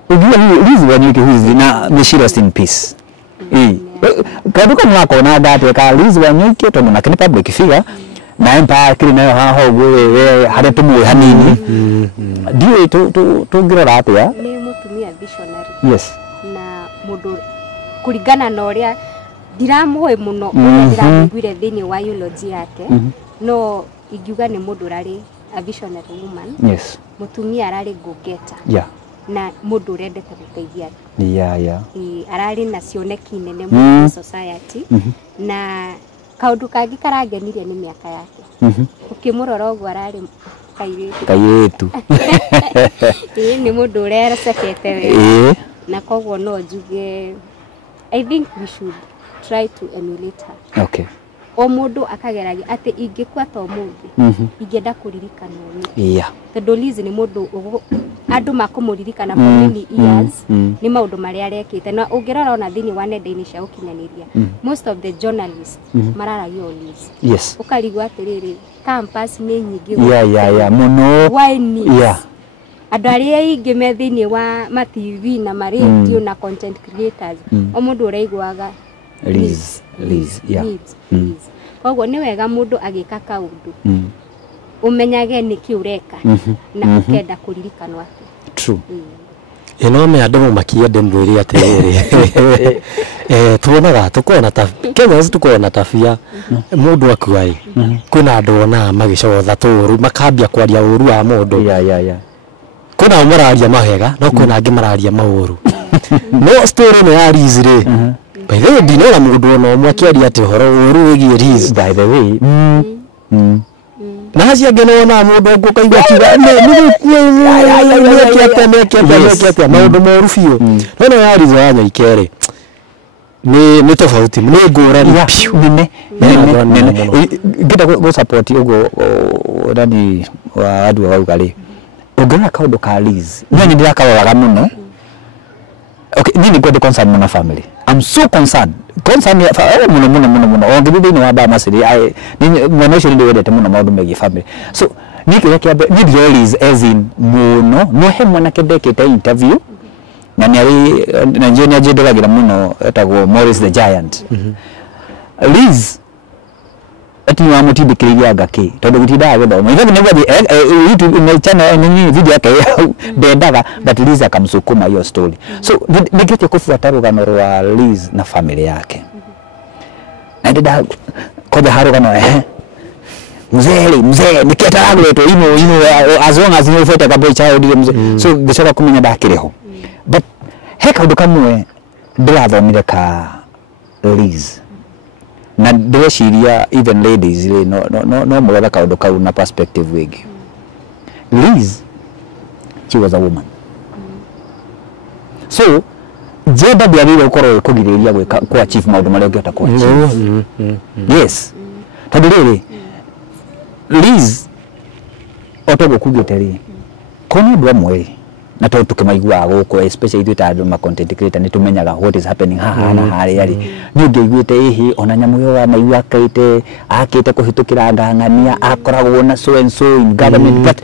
Liz Wanyoike who is na may she rest in peace. Kaduka mwako na date ka Liz Wanyoike tondu na kini public figure na empire kiri nayo haho we hare tumwe hanini diwe tungirora atia ni mutumia visionary. Yes. Na mundu kuringana na uria ndiramuwe muno uria ndiramwiguire thiini wa eulogy yake no ingiuga ni mundu urari a visionary woman. Yes. Mutumia arari go-getter. Yeah. Na mundu urendete guteithia. Yeah. Arari na cioneki nene mu society na kaundu kangi karangenirie ni miaka yake. Ukimurora uguo arari kairetu ni mundu urerecekete wega na koguo no njuge I think we should try to emulate her. Okay. O mundu akageragia ati ingikua to muthi ingenda kuririkana ni. Yeah. Tondu Liz ni mundu andu makumuririkana for many years ni maundu maria arekite na ungirora ona thini wa nenda-ini cia ukinyaniria most of the journalists mararagio Liz. Yes. Ukarigwa atiriri campus ni nyingi. Yeah muno. Why news? Yeah. Andu aria ingi me thini wa ma TV na ma radio na content creators o mundu uraiguaga Liz. Yeah. Liz. Koguo ni wega mundu agika kaundu umenyage niki ureka na ukenda kuririkanwa ati. True. Ino me andu makiende mwiri atiriri tuonaga tukona ta Kenya tukona tabia mundu akuai kuna andu ona magicotha turu makambia kwaria uru wa mundu. Yeah. Kuna mararia mahega no kuna angi mararia mauru no story ni ya Liz ri by the way ndinora mundu ona umwe akiaria ati horo uru wigi Liz by the way na hacia ngeno na mundu ngo kaigua kiga ni kiate maundu moru biu no ya Liz wa nyaikere ni tofauti ni ngurani nene ngida go support ugo ndani wa adu wa ugari ungena kaundu ka Liz nini ndirakarora muno. Okay, nini kwa concern muna family. I'm so concerned muno ongibibi ni waba masiri ni mwanosho ndi wedete muno maundu megi family. So nikire kiabe ni Liz as in muno no he mwana kedekete interview na ni Nigeria jederagira muno etagwo Morris the Giant. Liz ati wa mutindikiriria ngaki tondu gutindaga githoma ithe ni gwathi YouTube na channel ni video yake ndendaga that Liz akamsukuma hiyo story. So nigete kufuata rugano rwa Liz na family yake na ndida koja harugano mzee niketa gwetu ino as long as you fete kabo child mzee so gishaka kumenya dakireho but heka undu kamwe ndirathomire ka Liz na ndeciria even ladies no murora kaundu kau na perspective wigi. Liz, she was a woman. So jenda ndiagire ukorwo kugiriria gwika kwa achieve maundu maria ungiota kwa achieve. Yes. Tondu riri Liz otogo kugiteri kono ndwa mwe na to tukimaigua guko especially ithu ta andu ma content creator ni tumenyaga what is happening haha na hari ari ni ngiguite hihi ona nyamu yo wa maigua kaite akite kuhitukira ngangania akoragwo na so and so in government but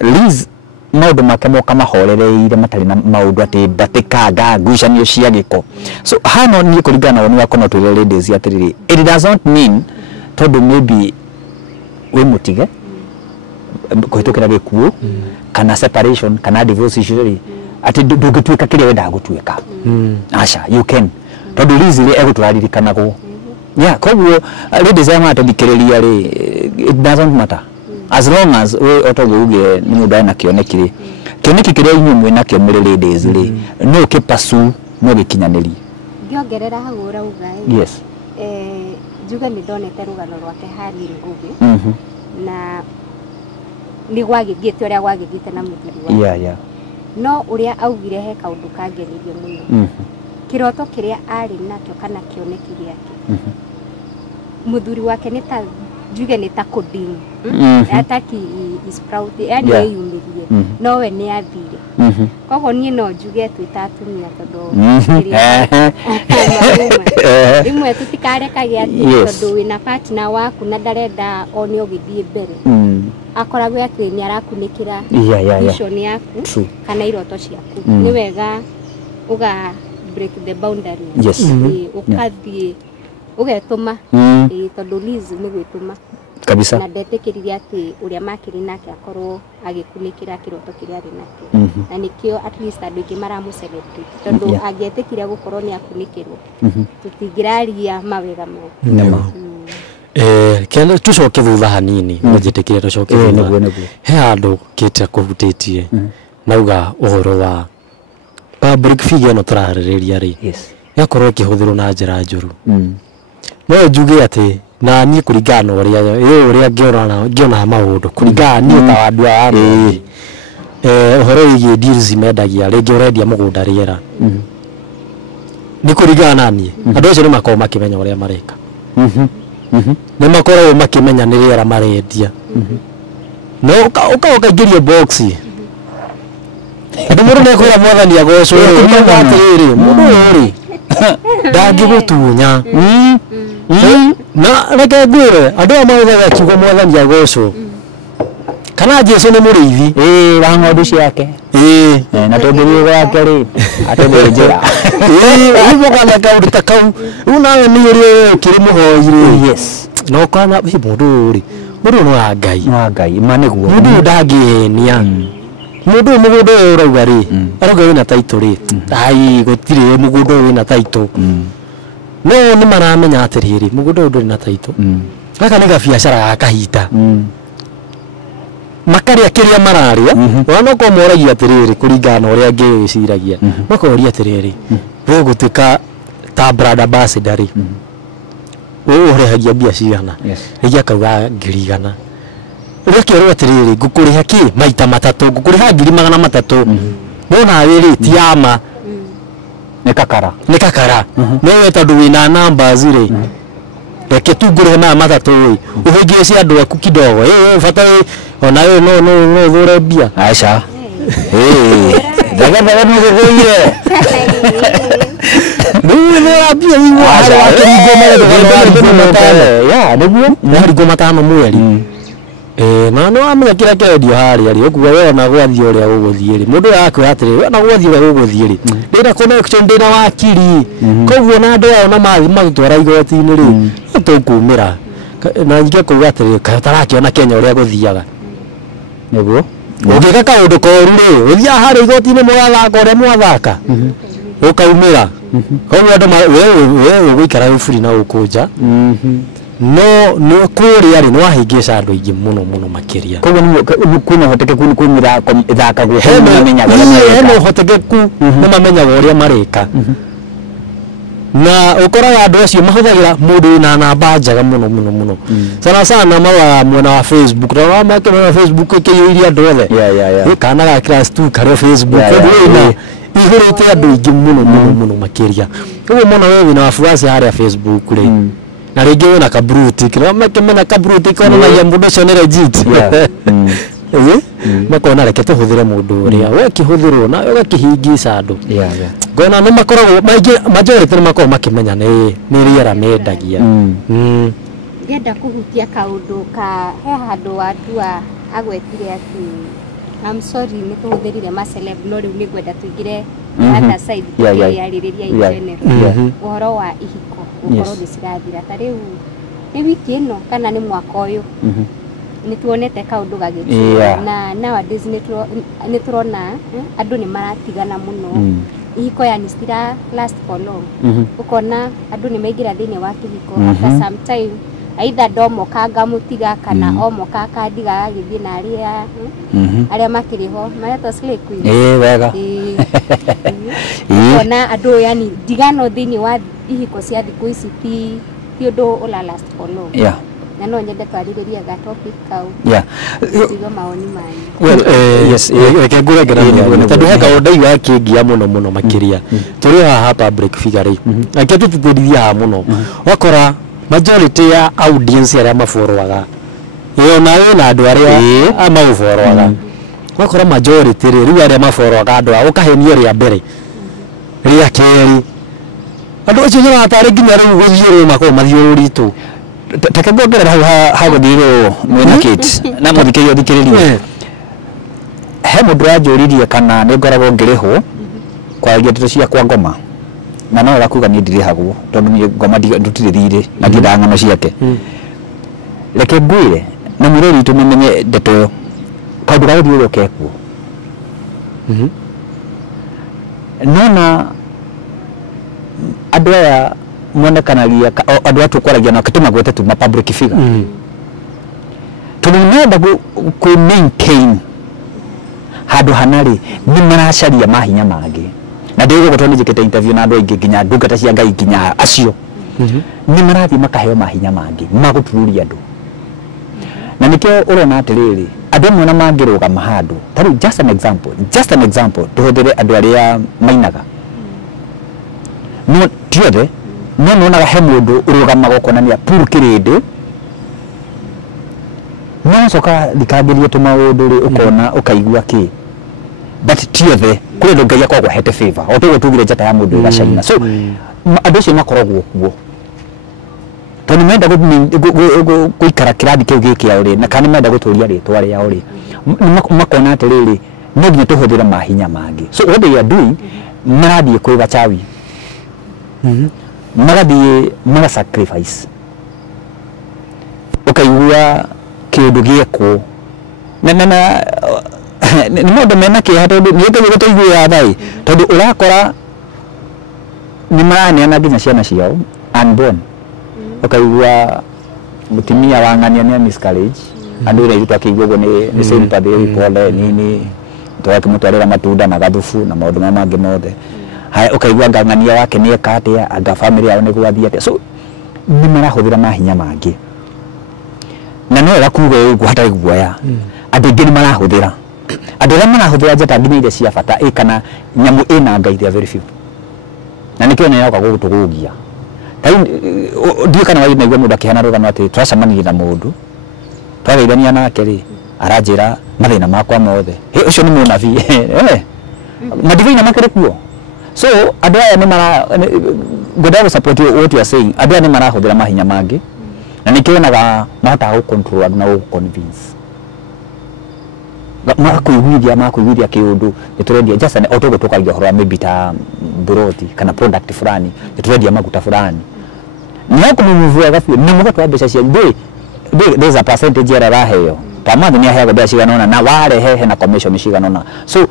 Liz maundu make moka mahorereire matari na maundu ati batikanga ngucanio cia giko. So hano ni kuringana ni wakono tu ladies atiriri it does not mean tondu maybe we mutige kuhitukira gikuo kana separation kana divorce issue ati ndugituika kile wenda gutuika asha you can tondu Liz ri eguturaririkana go yeah koguo ladies ama atodikiriria ri it doesn't matter as long as we otogo uge ni mundu ana kionekire kire inyumwe na kio muri ladies ri no kipasu no gikinyaniri ngiongerera hagura ugai yes juga ni ndonete rugano rwake hari ngugi na ni gwagigite uria gwagigite na muthuri wa yeah no uria augire he kaundu kangenirie muno kiroto kiria ari nakio kana kioneki giake muthuri wake ni ta juge ni ta kodini ataki is proud yani yeyumirie no we ni athire kogo ni no juge twitatumia tondu kiria imwe tutikarekagia ati tondu wina partner waku na ndarenda oni ogithie mbere akoragwo ati ni arakunikira vision yaku kana iroto ciaku ni wega uga break the boundaries ukathie ugetuma tondu Liz ni gwituma kabisa na ndetĩkĩrire atĩ ũrĩa makĩrĩ nake akorwo agĩkunĩkĩra kĩroto kĩrĩa arĩ nakĩo na nĩkĩo at least andũ aingĩ maramũcelebrate tondũ angĩetĩkire gũkorwo nĩ akunĩkĩrwo tũtingĩraria mawega make. Kena tucoke thutha hanini njĩtĩkire tucoke thutha he handũ kĩte kũhutĩtie nauga ũhoro wa public figure no tũrarĩrĩria rĩ yakorwo ĩkĩhũthĩrwo na njĩra njũru no njuge atĩ na niĩ kũringana ũrĩa ngĩona maũndũ kũringana niĩ ta andũ a ũhoro wĩgiĩ deals mendagia rĩngĩ ũrendia mũgũnda rĩera nĩ kũringana na niĩ andũ acio nĩ makoragwo makĩmenya ũrĩa mareka nĩ makoragwo makĩmenya nĩ rĩera marendia no ũkaingĩria box andũ mũndũ nĩ akwĩra mwathani agocwo kũringana atĩrĩrĩ mũndũ ũyũ rĩ ndangĩgũtunya na reke ngwĩre andũ aya mahũthaga kiugo mwathani agocwo kana Jesũ nĩ mũrĩithi wa ng'ondu ciake na tondũ wĩra wake rĩ atendere njĩra ũmũkana kaũndũ ta kau rĩu nawe nĩ ũrĩa ũkĩrĩ mũhoi rĩ no kana mũndũ rĩ mũndũ no wa Ngai ma nĩguo mũndũ ndangĩhenia mũndũ mũgũnda ũyũ ũrauga rĩ arauga wĩna taitũ rĩ ai gũtirĩ mũgũnda ũyũ wĩna taitũ no nĩ maramenya atĩrĩrĩ mũgũnda ũyũ ndũrĩ na taitũ gaka nĩ gabiacara ga kahinda makarĩa kĩrĩa mararĩa wana ko moragia atĩrĩrĩ kũringana na ũrĩa ngĩciragia makoria atĩrĩrĩ we gũtuĩka ta brand ambassador rĩ ũrehagia mbia cigana rĩngĩ akauga 100,000 ũrĩa kĩerwo atĩrĩrĩ ngũkũrĩha kĩ maita matatũ ngũkũrĩha 300,000 wona wĩrĩ ti ama nĩ kakara no we tondũ wĩna numbers rĩ reke tu ngũrĩhe maya matatũ ĩ ũhĩngĩcie andũ aku kidogo bata ona we no thũre mbia aca daga nĩ gũgũire nĩũthũra mbia igua harĩ wakĩringo matano mweri na no amenya kĩrĩa kĩrendio harĩa rĩ ũkuga we ona gwathie ũrĩa ũgũthiĩ rĩ mũndũ yakwĩra atĩrĩ we ona gwathie ũrĩa ũgũthiĩ rĩ ndĩna connection ndĩna wakiri koguo na andũ ao na magĩtwara igoti-inĩ rĩ tũkumĩra na nyingĩ kuuga atĩrĩ kaĩ tarakĩona Kenya ũrĩa gũthiaga nĩguo ũngĩka kaũndũ koru rĩ ũthiaga harĩa igoti-inĩ mwathaka ũrĩa mwathaka ũkaumĩra koguo andũ we ũgũikara wĩ free na ũkũnja no nĩ kũrĩa rĩ nĩwahĩngĩca andũ aingĩ mũno makĩria koguo kwĩna ũhotekeku nĩ kumĩra ithaka guo hena ũhotekeku nĩ mamenyaga ũrĩa mareka na ũkoraga andũ acio mahũthagĩra mũndũ na namba njega mũno sana mwena wa Facebook na wa Facebook ĩkĩiyũirie andũ othe kana ga class 2 karĩ Facebook ihũrĩte andũ aingĩ mũno makĩria ũguo mũno wewe na wafuasi harĩa Facebook rĩ na rĩngĩ wĩna kabrutik na makĩmena kabrutik onanagia mũndũ ũcio nĩ legit makona reke tũhũthĩre mũndũ ũrĩa we kĩhũthĩrwo na ũgakĩhingĩca andũ ngona nĩ makoragwo majority nĩ makoragwo makĩmenya nĩ rĩera mendagia ngenda kũhutia kaũndũ he handũ Wandua agwetire atĩ I'm sorry nĩ tũhũthĩrire maceleb no rĩu nĩ ngwenda tũingĩre other side yarĩrĩria in general ũhoro wa ihiko gũkorwo nĩ cirathira ta rĩu nĩ wiki ĩno kana nĩ mwaka ũyũ nĩ tuonete kaũndũ gagĩkĩra na nowadays nĩ turona andũ nĩ maratigana mũno ihiko yani citira last for long ukona andũ nĩ maingĩra thĩinĩ wa kĩhiko after some time aitha ndomoka ngamũtiga kana omoka akandiga agĩthiĩ na arĩa makĩrĩ ho maretwo slay queen wega ukona andũ yani ndigano thĩinĩ wa ihiko cia thikũ ici ti ũndũ ũla last for long na no nyende twarĩrĩria ga topic kau tigo maoni manyu reke ngũrengera tondũ he kaũndũ igua kĩngia mũno makĩria tũrĩ haha public figure reke tũtithia haha mũno wakora majority ya audience arĩa maforwaga na wĩna andũ arĩa maũforwaga wakora majority rĩu arĩa maforwaga andũ ao ũkahenio rĩa mbere rĩa kerĩ andũ acio nĩ ratarĩ nginya rĩu gũthiĩ rĩ makorwo mathiũrũrĩtwo takagũongerera hau hagũthirwo mwĩna kit na mũthikĩria ũthikĩrĩria he mũndũ wanjũririe kana nĩ ngoragwo ngĩrĩhwo kwaria ndeto ciakwa ngoma na no ũrakuga niĩ ndirĩhagwo tondũ niĩ ngoma ndutirĩ thirĩ na ndiendaga ng'ano ciake reke ngwire na mwirori tumenye ndeto kaundu ga guthiururuka kuo nona andu aya monekanagia andu atu kwaragia na kituma gwete tu ma public figure tunenda ku maintain handu hanari ni maracaria mahinya mangi na ndigo gutoni jikete interview na andu aingi nginya ndungata cia ngai nginya acio ni marathi makaheo mahinya mangi magutururia andu na nikio urona atiriri andu amwe na mangirugama handu taru just an example tuhudire andu aria mainaga no tiothe no nona he mundu urugama gukonania puru kirindi no soka dikagirie tu maundu ri ukona ukaigua ki but tiothe kuri ndo ngai akogwo hete favor otugo tugire njata ya mundu gacaina so andu cio makoragwo kuo toni menda guikara kirathi kiu gikia uri na kana menda guturia ritwa ria uri makona atiriri no nginya tuhuthira mahinya mangi so what they are doing marathie kwiga chawi marathie mara sacrifice ukaigua kindu giekwo na ni mundu mena kiha tondu ni gutuigua thai tondu urakora ni maraniana nginya ciana ciao unborn ukaigua mutimia wangania ni miscarriage andu ire itu akigwa ni sympathy pole nini toka mutwarira matunda na gathufu na maundu mangi mothe hai ukaigua ngangania wake ni ekatia anga family yao ni gwathiate so ni marahuthira mahinya mangi na no rakuga ugu hata guoya andu ngi ni marahuthira andu ria marahuthira njata nginya ire cia bata ikana nyamu ina ngai thia very few na nikio ne yoka gutugugia tai ndio kana wai naigua mundu akihana rugano ati twacamanirie na mundu twageithania nake ri aranjira mathina makwa mothe ucio ni munabii madivina makire kuo so andu aya ni mara godago support what you are saying andu aya ni marahuthira mahinya mangi na nikionaga mahota gu control andu na gu convince makuiguithia kiundu niturendia just an otogo tukagia horo maybe ta buroti kana product fulani niturendia maguta fulani nako mumuvua gafu na muga twa beca cia there's a percentage ya raheyo pamoja ni haga beca ciganona na ware hehe na commission ciganona so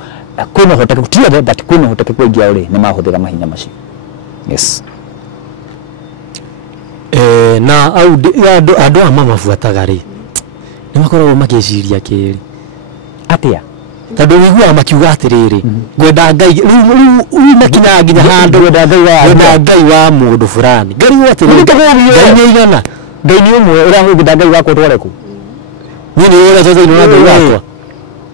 kwino hoteke kutia but kwino hoteke kuingia uri ni mahuthira mahinya macio yes na andu amafuataga ri ni makoragwo magiciria kiri atia tondu wiguaga makiuga atiriri gwenda ngai riu nakinya nginya handu gwenda ngai wa mundu fulani ngai atiriri ngai ni igana ngai ni umwe urahugida ngai wako twareku nini ora zote ino ngai wako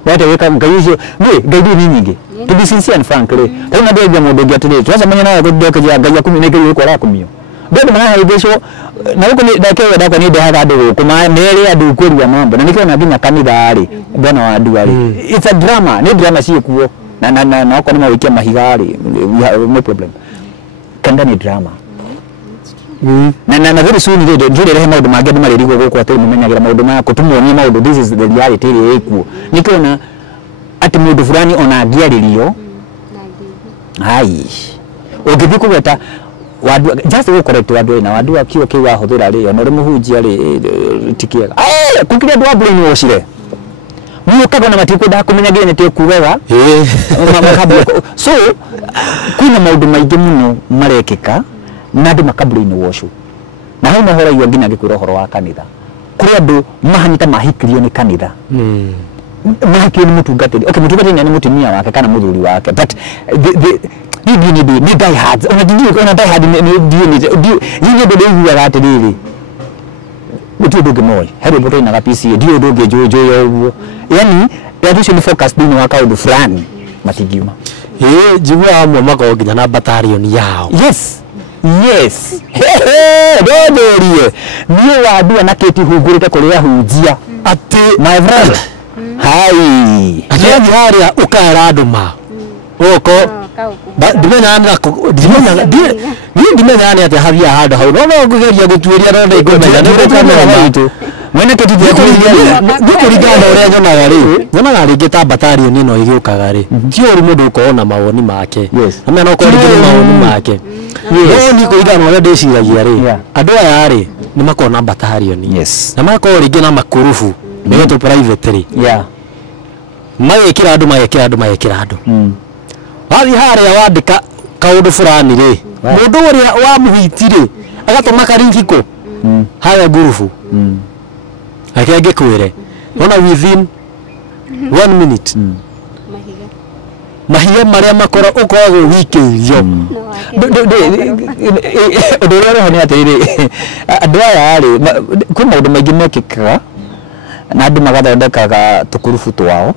wate weka ngai ucio ngai ni nyingi to be sincere and frank ri tuna ndio mundu ngi atiriri twaza menya nayo gudeka ja ngai yakumi ngai yuko ra kumio ndio maana haibisho na huko ni dakewe dako ni ndahaga ndu kuma neri andu kwirwa mambo na nikiona nginya kanitha ari bwana wa andu ari it's a drama ni drama si kuo na uko ni mawikia mahigari no problem kanda ni drama na very soon ndio rehe maundu mangi mari rigo guko ati mumenyagira maundu ma kutumwonia maundu this is the reality iri ikuo nikiona ati mundu fulani ona ngiaririo hai ugithi kugeta wadu just go correct wadu na wadu akiwa kiwa huthira ri ona ri muhunjia ri tikiega kukiria ndu abuli ni wocire mukaga na matiko da kumenyagira ni tekuwega so kuna maundu maingi muno marekeka na ndu makabuli ni wocu na hau no hora iyo nginya gikwira horo wa kanitha kuri andu mahanyita mahikirio ni kanitha mahikio ni mutungatiri okay mutungatiri ni mutumia wake kana muthuri wake but ni die hard ona die hard ni yinye bado yuga atiriri mutu doge moy hero boto ina kapisi ndio doge jojo yo yani yadusho ni focus dini wa kaundu fulani matigiuma jigwa amwe mako nginya na battalion yao yes dodorie ni wadu na keti hugurite kuria hujia ati my friend hai ati haria ukara anduma oko dimenya ati havia handu hau no ngugeria gutuiria no ndai ngumenya ni kamera waitu mwene kitu gya kuringana uria nyonaga ri nyonaga ringi ta battalion ino igiukaga ri ti uri mundu ukona mawoni make amena no kori mawoni make ni kuringana uria ndiciragia ri andu aya ri ni makona battalion na makona ringi na makurufu megeto private ri magekira andu wathi haria wandika kaundu fulani ri mundu uria wa muhiti ri agatuma karingiko haria gurufu akenge kwire ona within 1 minute mahiga maria makora ukoragwo wikithio undu uria hone atiri andu aya ri kwĩ maundu maingĩ mekĩkaga na andũ magathondekaga tukurubu twao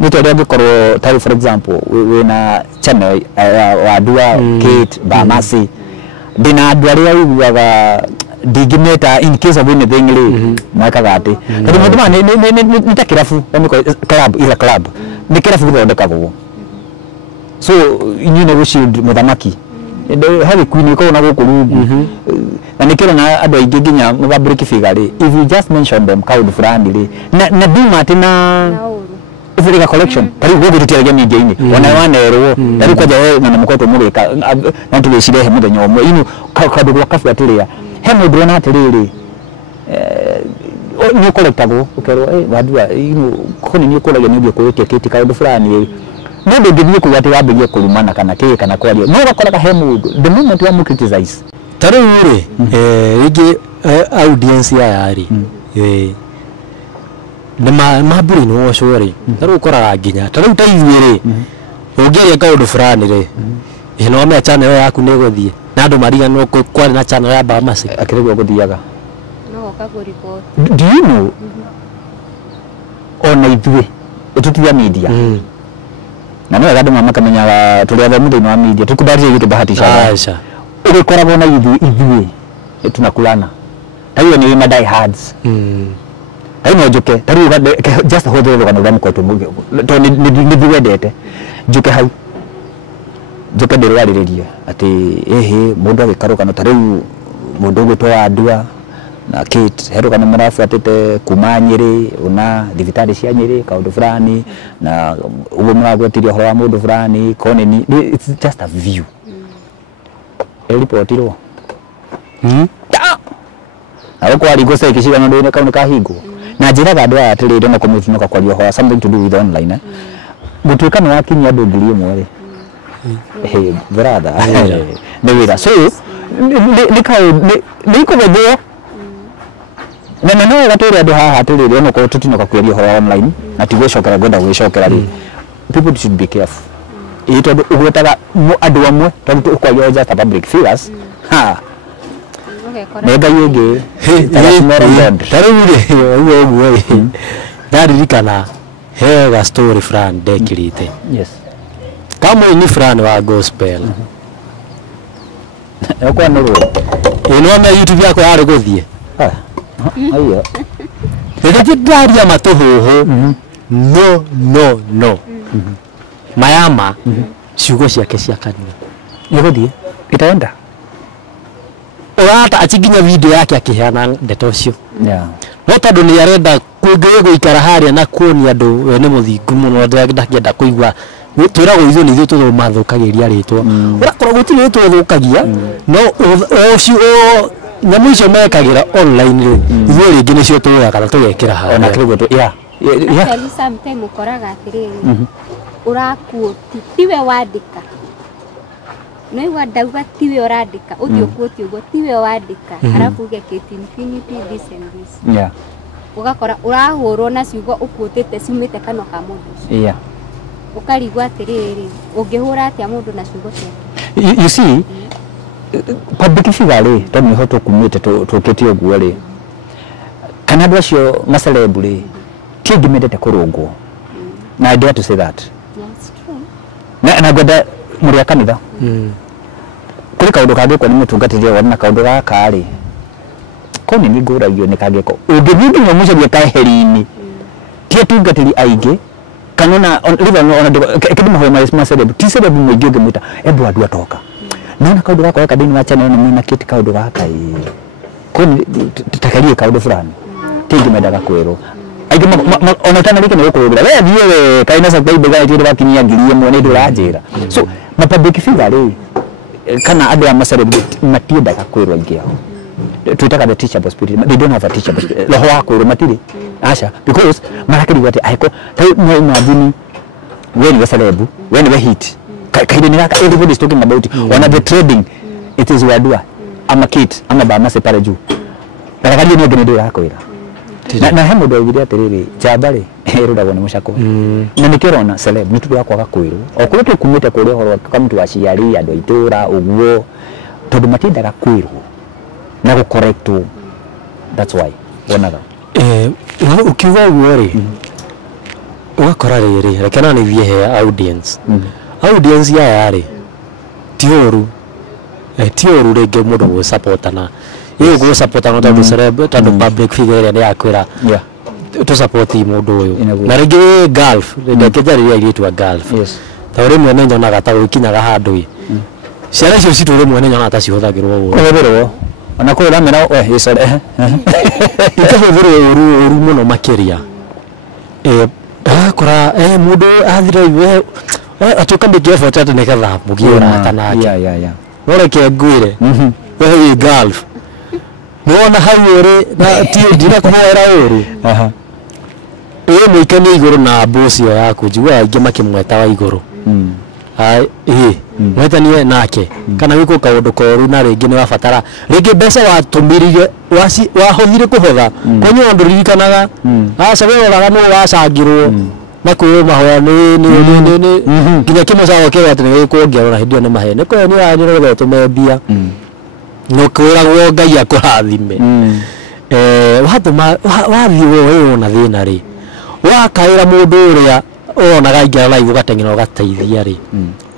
nĩ tondũ angĩkorwo ta for example wĩna channel wa Dua Kate Bamasi ndina andũ arĩa wiguaga digimeta in case of anything ri makaga ati tondũ mũndũ ma nĩ ta kirabu club is a club nĩ kirabu gĩthondekagwo so inyuĩ nĩ shield muthamaki hari kwini ko na gũkũ rungu na nĩ kĩrona andũ aingĩ nginya mũgambũrĩki figure ri if you just mention them kaundu fulani ri na Duma ati na Africa collection tari gũkũ tũtiaragia mĩingĩ-inĩ ona wanerwo tari kwaja na mũkoretwo mũgĩka na tũgĩcirehe mũthenya ũmwe ino kaundu gwa kabu atĩrĩa he mũndũ ona atĩrĩrĩ nĩ ũkorektagwo ũkerwo Wadua koni nĩ ũkũragia nĩ ũthiĩ kũrĩkia kĩti kaundu fulani mũndũ ngĩthiĩ kuga atĩ wambĩrĩrie kũrumana kana kĩĩ kana kwaria no ũgakoraga he mũndũ the moment wa criticize tarĩu rĩ rĩngĩ audience aya rĩ nĩ mambũrĩ nĩ wocwo rĩ tarĩu ũkoraga nginya tarĩu ta ithuĩ rĩ ũngĩaria kaũndũ fulani rĩ no ũmenya channel yaku nĩ ĩgũthiĩ na andũ mariganĩrwo kwarĩ na channel ya Bamasi akĩrĩgwo gũthiaga no ũkagũrĩboti do you know ona ithuĩ tũtiga media na no andũ mamamenyaga tũrĩ athomithainĩ wa media tukubaliye kitu bahatisha ũgĩkoragwo na ithuĩ tunakulana hiyo ni madai hards haino njuke tari just hothe rugano rwa mkoto muge to ni thiwendete njuke hau njuke ndirwariririe ati mundu agikarukana tariu mundu gwitwa Dua na Kate herukana marafuatite kuma Nyeri una thibitari cia Nyeri kaundu fulani na ugo muragwetiria horo wa mundu fulani kone ni it's just a view report iro awo kwa rigo sai kishiga no ndone kaundu kahingo na njiraga andu aya atirire no kumutunuka kwario ho something to do with online gutuika ni wakinya andu ngiri imwe ri brother ni wira so ni ikubethio na no gatire andu haha atirire no ko tutunuka kwario ho online na tigwicokera gwenda gwicokera ri people should be careful ito ugwetaga andu amwe tondu ukwario just public figures nega yenge taruri uwo ndaririkana hega story fulani ndekirite kama ni fulani wa gospel yakwa nuru ino YouTube yako yari guthie aiyo rege ndaria matuhuhu no mayama ciugo ciake cia kanua iguthie itaenda orata achiginya video yake akiheana ndeto cio no tondu ni arenda guikara haria na kuonia andu we ni muthingu muno ndakienda kuigua twiragwo ithuĩ nĩ ithuĩ tũmathukagiria ritwa urakora gutiri rituthukagia no ucio nyamu icio mekagira online ri ithuĩ ringi nicio tuoya kana tugekira haha ona kirigwo actually sometimes ukoraga atiriri urakuoti tiwe wandika no iwa ndauga tiwe urandika uthio kuoti ugo tiwe wandika arafu uge Kate Infinity this and this ugakora urahurwo na ciugo ukuotete ciumite kanwa ka mundu ukarigwa atiriri ungihura atia mundu na ciugo ciake you see public figure ri tondu niho tukumite tukitio guo ri kana andu acio macelebu ri kingi mendete kurungwo na I dare to say that that's true na gwenda muri kanitha kuri kaundu kangikwo ni mutungatithia wa na kaundu gaka ri koni ni nguragio ni kangiko ungithingi no mucaria kaheri-ini tie tungatiri aingi kanona river ona kidu mahoya ma celebu ti celebu mwingi ungimuta ebu Dua toka nona kaundu gaka weka dini wa channel ni mwina Kate kaundu gaka koni takarie kaundu fulani kingi mendaga kwirwo aige ona tana rike no kurugura we thiwe kaina subscribe ga itiru bakinyia ngiri imwe ni nduranjira so ma public figure ri kana andu ama celebrate matiendaga kwirwo aingi ao twitaga the teachable spirit they don't have a teachable spirit roho wa kwirwo matiri acha because marakiri wate aiko tai no imagine when we celeb when we hit kaide ni kaka everybody is talking about it on the trading it is wadua ama kit ama ba mase pale juu na kali ni ndio yakwira na hemo ndo githia atiriri jambari irudagwo ni mucako na nikirona celeb ni tudu yakwaga kwirwo okuru tukumite kuri horo kama mtu aciari andu itura uguo tondu matindaga kwirwo na correct that's why wonaga ukiwa uore ugakora riri rekana ni vie audience audience ya yari tioru rege mundu go support na iyo go support na tondu celeb tondu public figure ni yakwira to support mundu uyu na rege golf rege jari ya itwa golf yes tawari mwene njona gata gukinyaga handu ciara cio citu rimwe ni nyona ta cihuthagirwo uguo kuhethirwo ona kwira mena yesore ikahuthirwo uru muno makiria akora mundu athira iwe atuka ndikefo tata nekatha mugiura tanake ya oreke ngwire wewe golf nona hawore na tio dina kuhera uru muikane iguru na boss yo yaku jigwa ingi makimweta wa iguru mwetanie nake kana wiko kaundu koru na ringi ni wabatara ringi mbeca watumirire wahuthire kuhotha konyo ndu ririkanaga aca we oraga no wacangirwo na kuyo mahoya ni nginya kimwe sawa kewa tene kuongerera hindio ni mahene ko ni yanire tumebia no kuragwo ngai akurathime watuma wathio wewe na thina ri wakaira mundu uria onaga ingera live ugatengena ugateithia ri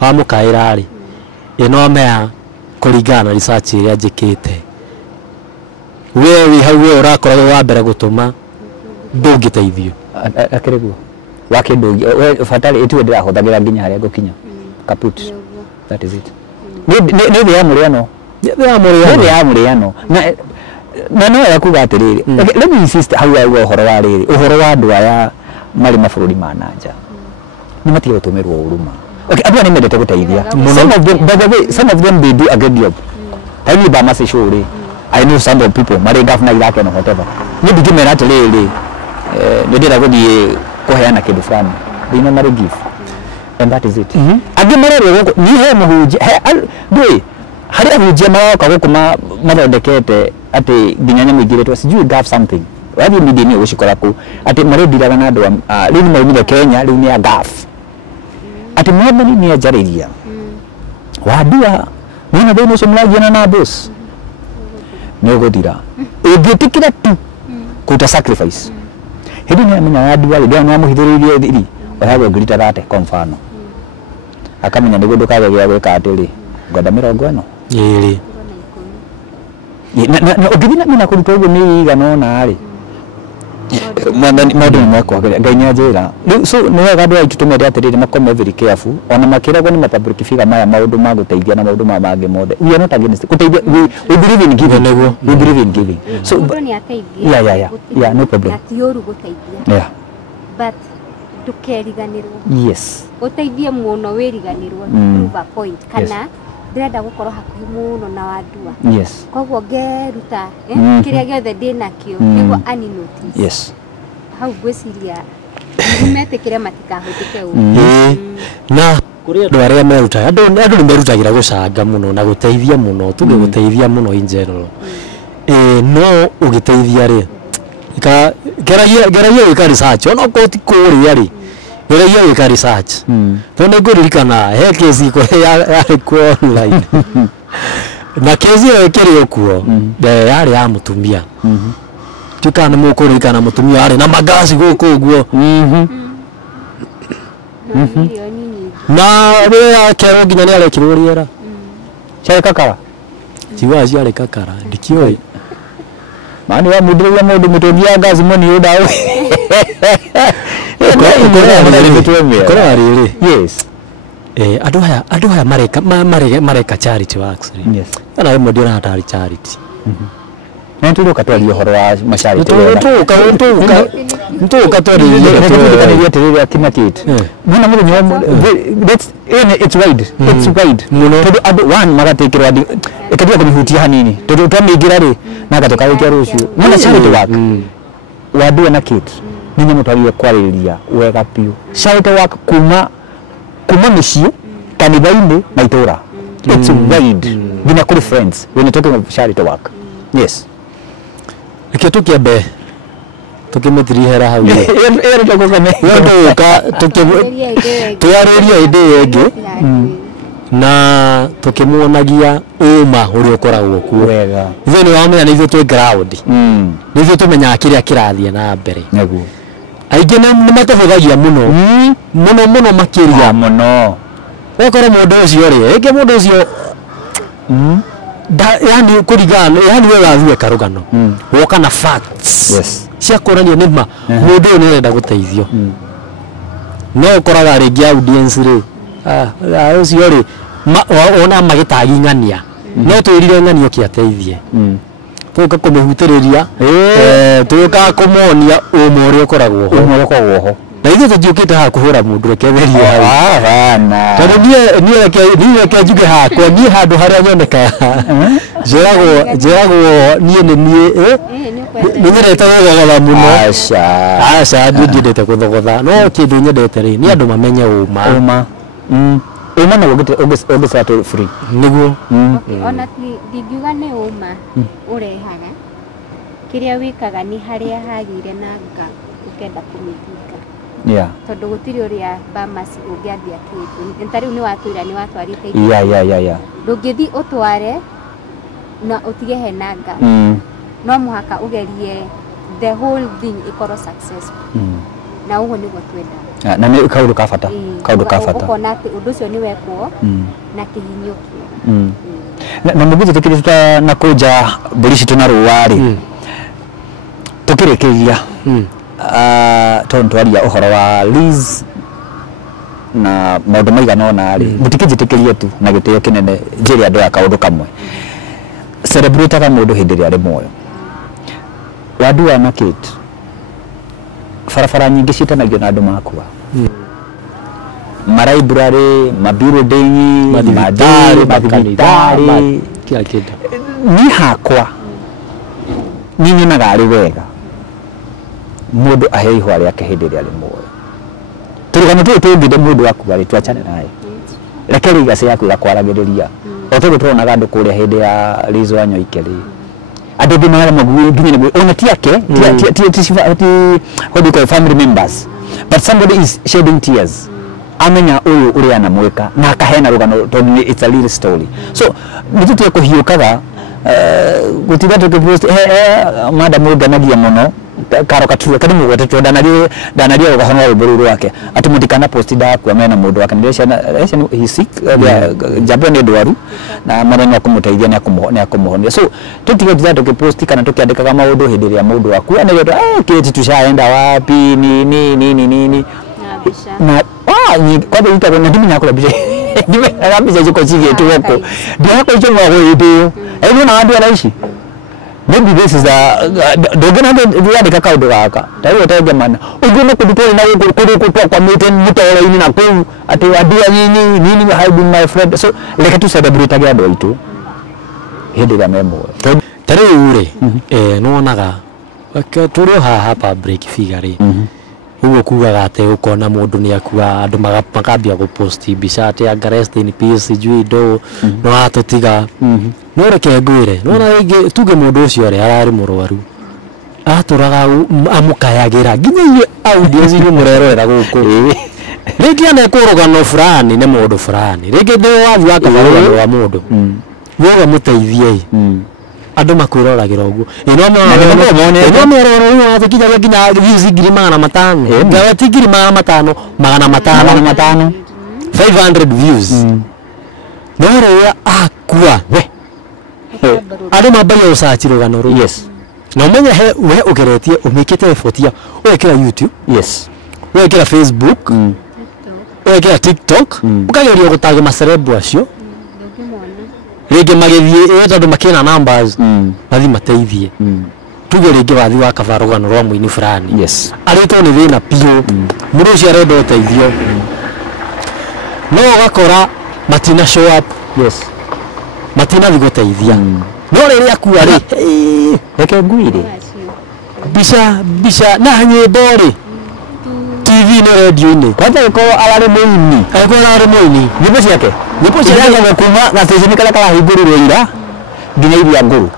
wamukaira ri ino mea kuringana research iria njikite wewe hau wewe urakorwo wa mbere gutuma ndungiteithio akiriguo wakindu fatali etu ndirahothagira nginya haria gukinya kaput that is it ni ya muriano na no yakuga atiriri let me insist how uhoro wa riri uhoro wa andu aya mari mabũrũri ma nanja ni matige gutumirwo uruma okay andu ni mendete guteithia some of them they do a good job tani ba mase shuri I know some of people mari governor irake no whatever ni bigimera atiriri ndira guthie kuheana kindu fulani they no mari give and that is it agi marero ni he muhunje ndui hari ahunjia maroka gukuma mathondekete ati ginyanya muigiretwo sijui gave something wathi media ni ushikora ku ati mari ndiraga na andu riu ni maumire Kenya riu ni ya gave ati mwabani ni ajariria wadua mwana thino somlagiana na boss ni ugodira ugitikira tu kuta sacrifice hindi ni amenya wadua ndio no amuhithiririe thiri oyago ngirita rate kwa mfano akamenya niguo ndukaga gya gwika atiri ngoda 40 iri na ugithina mina kuruta uguo ni igana ona ari mwathani maundu makwa ngai ni ajira so ni wega andu aitu tumende atiriri makome very careful ona makiragwo ni public figure maya maundu ma guteithia na maundu ma mangi mothe we are not against guteithia we believe in giving we believe in giving so ni ateithia yeah no problem atiuru guteithia but tukeriganirwo yes uteithie muno wiriganirwo prove a point kana ndirenda gukorwo hakuhi muno na wadua yes koguo ngeruta kiria giothe ndinakio niguo ani notice yes hau gwiciria metikire matikahutike na kuri andu aria meruta andu ni merutagira gucanga muno na guteithia muno tuge guteithia muno in general no ugiteithia ri geragia wika research ona ko ti kuria ri geragia wika research tondu nguririkana he kesi ko ya ko online na kesi yo kiri okuo yari ya mutumia tukana mukuririkana mutumia ari na magasi guku uguo na ria kero nginya ni arekirwo riera cari kakara jiwa ciari kakara ndikioi mani wa mudiriria mundu mutungia ngazi moni udawe kora riri yes andu haya mareka charity works yes ana we mudio na hatari charity Na ndio ukatwalia horo wa mashari tu tukanilia tirira kina kitu mwana mundu nyomo that's it's wide todo adu one magatekirwa ikadia kumihutia hanini todo twamingira ri na gatoka wikia rucio mwana charity work wadu na kitu ninyi mutwalie kwariria wega piu charity work kuma mishie kanitha-ini na itura it's wide gina kuri friends when you talking of charity work yes Ike tukiambe tukimutirihera hau ero tokokane yoka tuyariria indi yengi na tukimuonagia uma uri ukoragwo kuo wega ithu ni wamenya ni ithu twi ground ni ithu tumenya kiria kirathie na mbere neguo aingi ni matehuthagia muno makiria muno okoro mundu ucio ri ingi mundu ucio yani kurigana yani wewe wathue karugano woka na facts yes cia kuranio ni ma mundu ni renda guteithio no ukoraga ringi audience ri ucio ri ona magitagi ng'ania no twirire ng'anio kiateithie tuka kumihutiriria tuka kumuonia umuri ukoragwo ho na ithu tujiukite ha kuhura mundu reketherio bana tondu nie ke njuge hakwa nie handu haria nyoneka njiragwo nie ni nyendete guthogotha muno aca ndiendete guthogotha no kindu nyendete ri ni andu mamenye uma na ugicatu free niguo ona ndingiuga ni uma urehaga kiria wikaga ni haria hagire na nga ukenda kumithinga tondu gutiri uria pharmacy ungiambia kindu ntari ni watwira ni watwarite ndungithi utware na utige henanga no muhaka ugerie the whole thing ikorwo successful na ugo niguo twenda na ni kaundu ka bata ukona ati undu ucio ni wekwo na kihinyo na muguthi tukirita na kuja burishi tuna ruwari tukirikiria tondu aria uhoro wa Liz na maundu maigana ona ri mutikijitikirie tu na gitio kinene njiri andu ya kaundu kamwe celebrate ka mundu hindi ria ari moyo wadu na kit farafara nyingi citanagio na andu makua maraibrary mabiro dengi madari kila kitu ni hakwa ni nyonaga ari wega mundu ahe ihwa riake hindi ria ari moyo turigano tuthinde mundu waku ari twachane naye rekeri gase yaku yakwaragiriria otugo turonaga andu kuria hindi ya Liz Wanyoike ri andu bimara magui nginya ona tiake what do you call family members but somebody is shedding tears amenya uyu uri anamweka na akahena rugano tondu it's a little story so nitutie kuhiukaga gutira tukipost madam uganagia muno karo katua kadi mugwete tu danaria ugahono ruburu wake atimutikana post daku amena mundu wake ndesha he sick jabo ni dwaru na maranya kumuteithia ni akumuhonia so tutiga tukipost kana tukiandika maundu hindi ria mundu waku anayo kiti tushaenda wapi nini na ni kwa hiyo ita na ndimi yakula bije ndimi kabisa ziko chige tu huko ndio hapo hicho mwa hiyo hebu na watu wanaishi maybe this is dogena ndio kaka udogaka tayo tayo mana uguna kudutoi na kutoa kwa meeting mutawala ini na kwa ati wadia nini hide my friend so leka tu celebrate aga ndo itu hindi ya memo tare ure no naga turi hapa break figure ugo kugaga ate ukona mundu ni akua andu makambia gupost mbica ati anga rest in peace jui do no atutiga no reke ngwire no na ingi tuge mundu ucio ri arari murwaru aturaga amukayagira nginya audience ni murerera guku rigi ana kurugano fulani ne mundu fulani rigi ndi wathi akabarugano wa mundu wewe muteithie andu makwirораgira uguo no mero atikinya views ngiri 500 ngawa tigiri 500 500 views no rero akua we andu mabaya usachi rugano ru yes na umenya we ugeretie umikite effort ya wekira YouTube yes wekira Facebook wekira TikTok ukageria gutaga macerebu acio rĩngĩ magĩthiĩ tondũ makĩna numbers mathi mateithie tuge rĩngĩ wathi wa kaba rũgano rwa mũini fulani Yes. arĩtwo nĩ thĩna piũ mũndũ ũcio arenda ũteithio no ũgakora matina show up Yes. matinathiĩ gũteithia no rĩrĩa akua rĩ Reke nguire. mbica na nyĩmbo rĩ TV nĩ radio-inĩ Kwanza yuko alare muini. alikuwa arĩ mũini Nyimbo ciake. Nyimbo ciake kuma gateceni kala kala hingũrirwo ira nginya iria ngũrũ.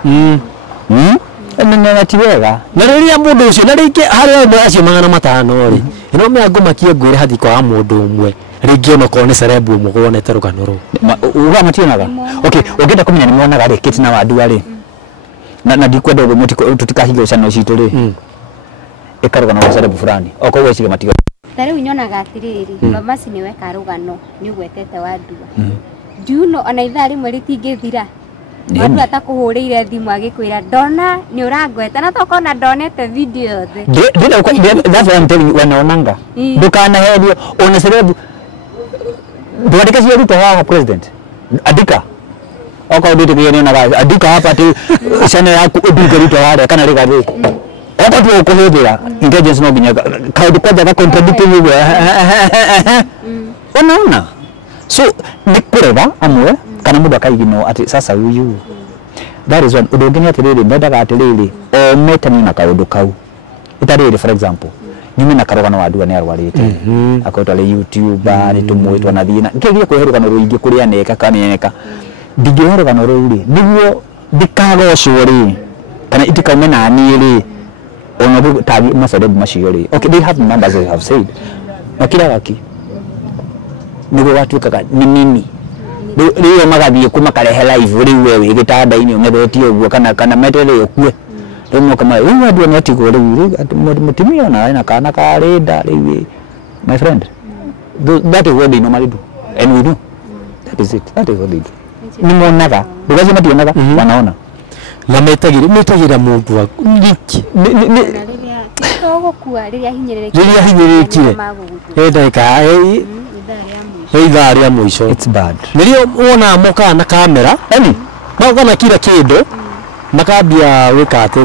Na ti wega. na rĩrĩa mũndũ ũcio na rĩngĩ harĩ amwe acio 500 rĩ ino mĩango makie ngwĩre hathi kwa mũndũ ũmwe rĩngĩ ona korwo nĩ cerebu ũmwe wonete rũgano rũu Uga mationaga. Okay, ũngĩenda kũmenya nĩ muonaga rĩ kiti na wadua rĩ. Na ndikwenda ũguo tutikahinga ũcano citũ rĩ. Ikarũgano rwa cerebu fulani. Oko wecige matigo. Tarĩu nyonaga atirĩrĩ Mamaci nĩwe karũgano nĩ ũgwetete Wadua. Ndiuno ona ithaa rĩmwe rĩtingĩthira. Wadua atakũhũrĩire thimũ agĩkwĩra ndona nĩ ũrangweta na tokona ndonete video yothe. That's what I'm telling you, wanaonanga. Ndukanaherio ona cerebu. Ndwandike cia Ruto haha president. Andika. Oka udite kiyeni na gazi. Andika hapa ati channel yaku udike Ruto haha kana rika thi. Oka tu ukuhudira intelligence no binya kaudi kwaja ka contradict wewe. Unaona? So nikureba amwe kana mundu akaigino ati sasa huyu. That is one udongeni atiriri mendaga atiriri o metani na kaundu kau. Itariri for example. Nyume na karogano Wadua nĩ arwarĩte akoitwa le YouTuber nĩ tũmwĩtwa na thina ngĩgĩa kwĩhe rũgano rũingĩ kũrĩa neka kaneka ndingĩhe rũgano rũu rĩ nĩguo ndikagocwo rĩ kana itikaume na niĩ rĩ ona tagi macerebu macio rĩ okay they have numbers as I have said makira gaki nĩguo watuĩkaga nĩ nini rĩu magathiĩ kuma karehe live rĩu wewe gĩtanda-inĩ ũng'ethetio ũguo kana meterere ũkue Don't kama wewe Wadua ni ati gore mutimia na kana karenda riwi my friend that is what they normally do and we do that is it that is what they do ni monaga because mationaga wanaona na metagira mundu wa niki Togũkua rĩrĩa hinyĩrĩrĩkire ndagĩka ithaa rĩa mũico it's bad nĩrĩo wona moka na kamera yani moka na kila kĩndũ makambia wika ate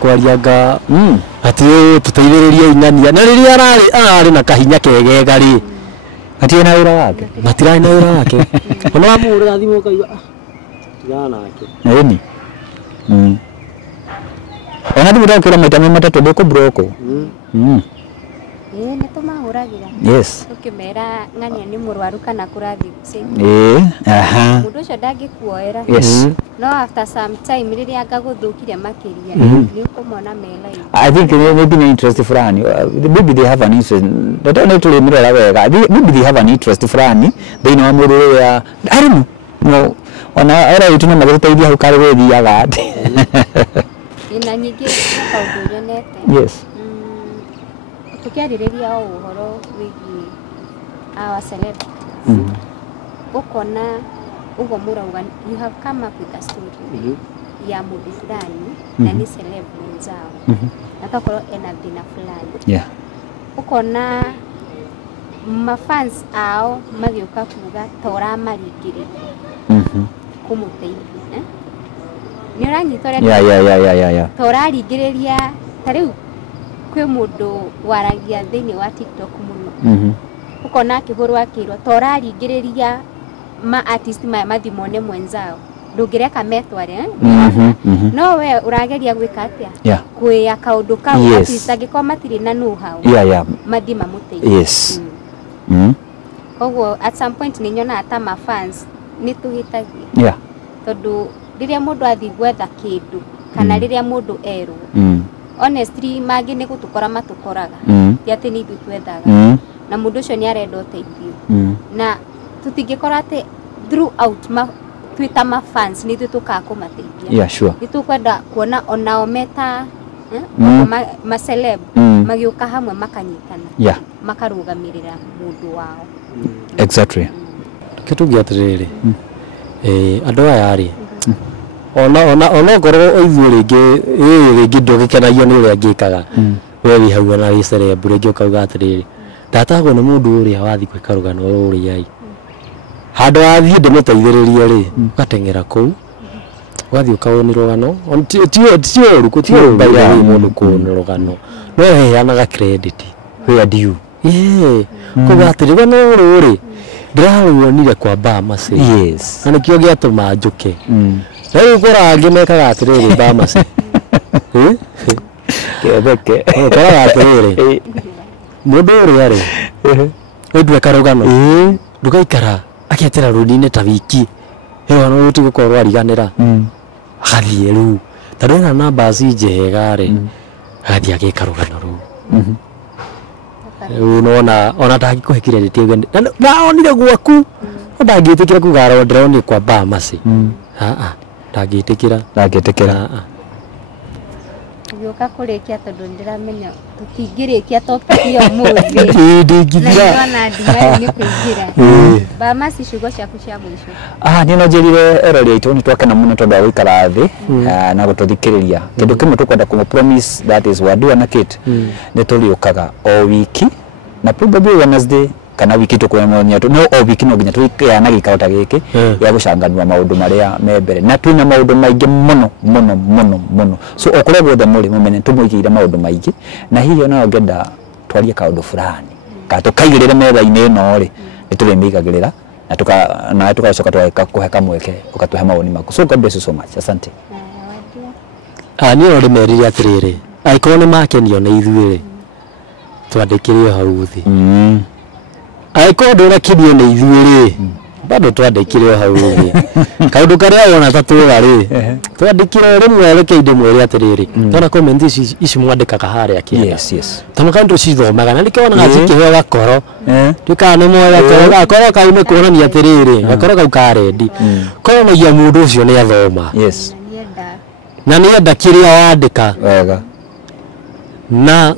kwarianga ati tuteithĩrĩrie ing'ania na rĩrĩa ararĩ na kahinya kegega rĩ atirĩ na wĩra wake matirarĩ na wĩra wake ona wamũhũrĩra thimũ ũkaiga tigana nake nĩni ona thimũ ndakĩra maita matatũ ndĩkũbroko nĩ tũmahũragĩra yes tũkĩmera ng'ania nĩ mũrwaru kana kũrathiĩ mũndũ ũcio ndangĩkuoera yes no after some time rĩrĩa ngagũthũkire makĩria nĩ ũkũmona mela I think maybe an interest fulani maybe they have an interest that only to remember wega maybe they have an interest fulani they know mũndũ ya I don't know ona era itu na magũteithia hau karĩ wĩthiaga ati na nyingĩ kaũndũ nyonete yes tukiarĩrĩria ũhoro wĩgiĩ our celebrities ũkona ũguo mũrauga you have come up with a story ya mũndũ fulani na nĩ celeb mwenzao na tokorwo ena thĩna fulani ũkona mafans ao magĩũka kuga toramarigĩrĩria kũmũteithia nĩ ũranyita ũrĩa toraringĩrĩria tarĩu kwĩ mũndũ waragia thĩinĩ wa TikTok mũno ũkona akĩhũrwo akĩrwo toraringĩrĩria ma artist maya mathimone mwenzao ndũngĩreka metware no we ũrageria gwĩka atĩa kwĩya kaũndũ kau artist angĩkorwo matirĩ na know how mathi mamũteithie yes koguo at some point nĩ nyonaga ta ma fans nĩ tũhĩtagia tondũ rĩrĩa mũndũ athiĩ gwetha kĩndũ kana rĩrĩa mũndũ erwo honestly mangĩ nĩ gũtũkora matũkoraga ti atĩ nĩ ithuĩ twethaga na mũndũ ũcio nĩ arenda ũteithio na tũtingĩkora atĩ throughout twĩta ma fans nĩ ithuĩ tũkaga kũmateithia nĩ tũkwenda kuona onao meta ma celeb magĩũka hamwe makanyitana makarũgamĩrĩra mũndũ wao exactly kĩtugi atĩrĩrĩ andũ aya rĩ ona ngorwo ithuĩ rĩngĩ ndũgĩkenagio nĩ ũrĩa ngĩkaga we wĩ hau na wĩ celeb rĩngĩ ũkauga atĩrĩrĩ ndatagwo nĩ mũndũ ũrĩa wathiĩ gwĩka rũgano rũrĩa Handũ athiĩ ndĩmũteithĩrĩrie rĩ, ũgateng'era kũu. Wathi ukawoni rogano tio ruko tio baira mundu kuona rogano no heanaga credit where do you kugatire bano ruri ndiraruonire kwa Bamasi yes ana kio giatuma njuke rĩu kũrangi mekaga atirĩrĩ Bamasi kebeke kũraga atirĩrĩ mũndũ ũrĩa rĩ ndweka rogano ndugaikara akĩetera rũni-inĩ ta wiki hewa no tigukorwo ariganĩra agathie rĩu tondũ ena namba njega rĩ agathie agĩka rũgano rũu rĩu ona ndangĩkũhe credit na onire gwaku ndangĩtĩkĩra kuga ndĩronire kwa Bamasi ndangĩtĩkĩra Gĩũka kũrĩkia tondũ ndiramenya tũtingĩrĩkia topic ya mũthĩ ndingĩthira na ndimari nĩ kũingĩra Bamasi ciugo ciaku cia mũico niĩ no njĩrire erori aitũ nĩ twakena mũno tondũ wa gũikara thĩ na gũtũthikĩrĩria kĩndũ kĩmwe tũkwenda kũmũ-promise that is Wadua na Kate nĩ tũrĩũkaga o wiki na probably Wednesday kana wiki tukwemenya no o wiki no nginya tũikara gĩikaro ta gĩkĩ gĩa gũcanganua maũndũ marĩa me mbere na twĩna maũndũ maingĩ mũno so okorwo guothe mũrĩ mũmenye tũmũigĩire maũndũ maingĩ na hihi ona ngenda twarie kaũndũ fulani ka tũkaigĩrĩre metha-inĩ ĩno rĩ nĩ tũrĩmĩigagĩrĩra na tugacoka tũgakũhe kamweke ũgatũhe mawoni maku so God bless you so much asante niĩ ndĩmerire atĩrĩrĩ angĩkorwo nĩ makenio nĩ ithuĩ twandĩkĩre hau thĩ angĩkorwo ndũrakenio nĩ ithuĩ rĩ bado twandĩkĩre hau thĩ kaũndũ karĩa wona ta tũga rĩ twandĩkĩre rĩmwe reke ndĩmwĩre atĩrĩrĩ twana comment ici mwandĩkaga harĩa kĩanda yes tũmaka tũcithomaga na nĩkĩo wonaga cikĩheo gakoro twĩkaga nĩ moya gakoro kau nĩ kuonania atĩrĩrĩ gakoro kau ka rendi kuonanagia mũndũ ũcio nĩ athoma yes na nĩenda kĩrĩa wandĩka wega na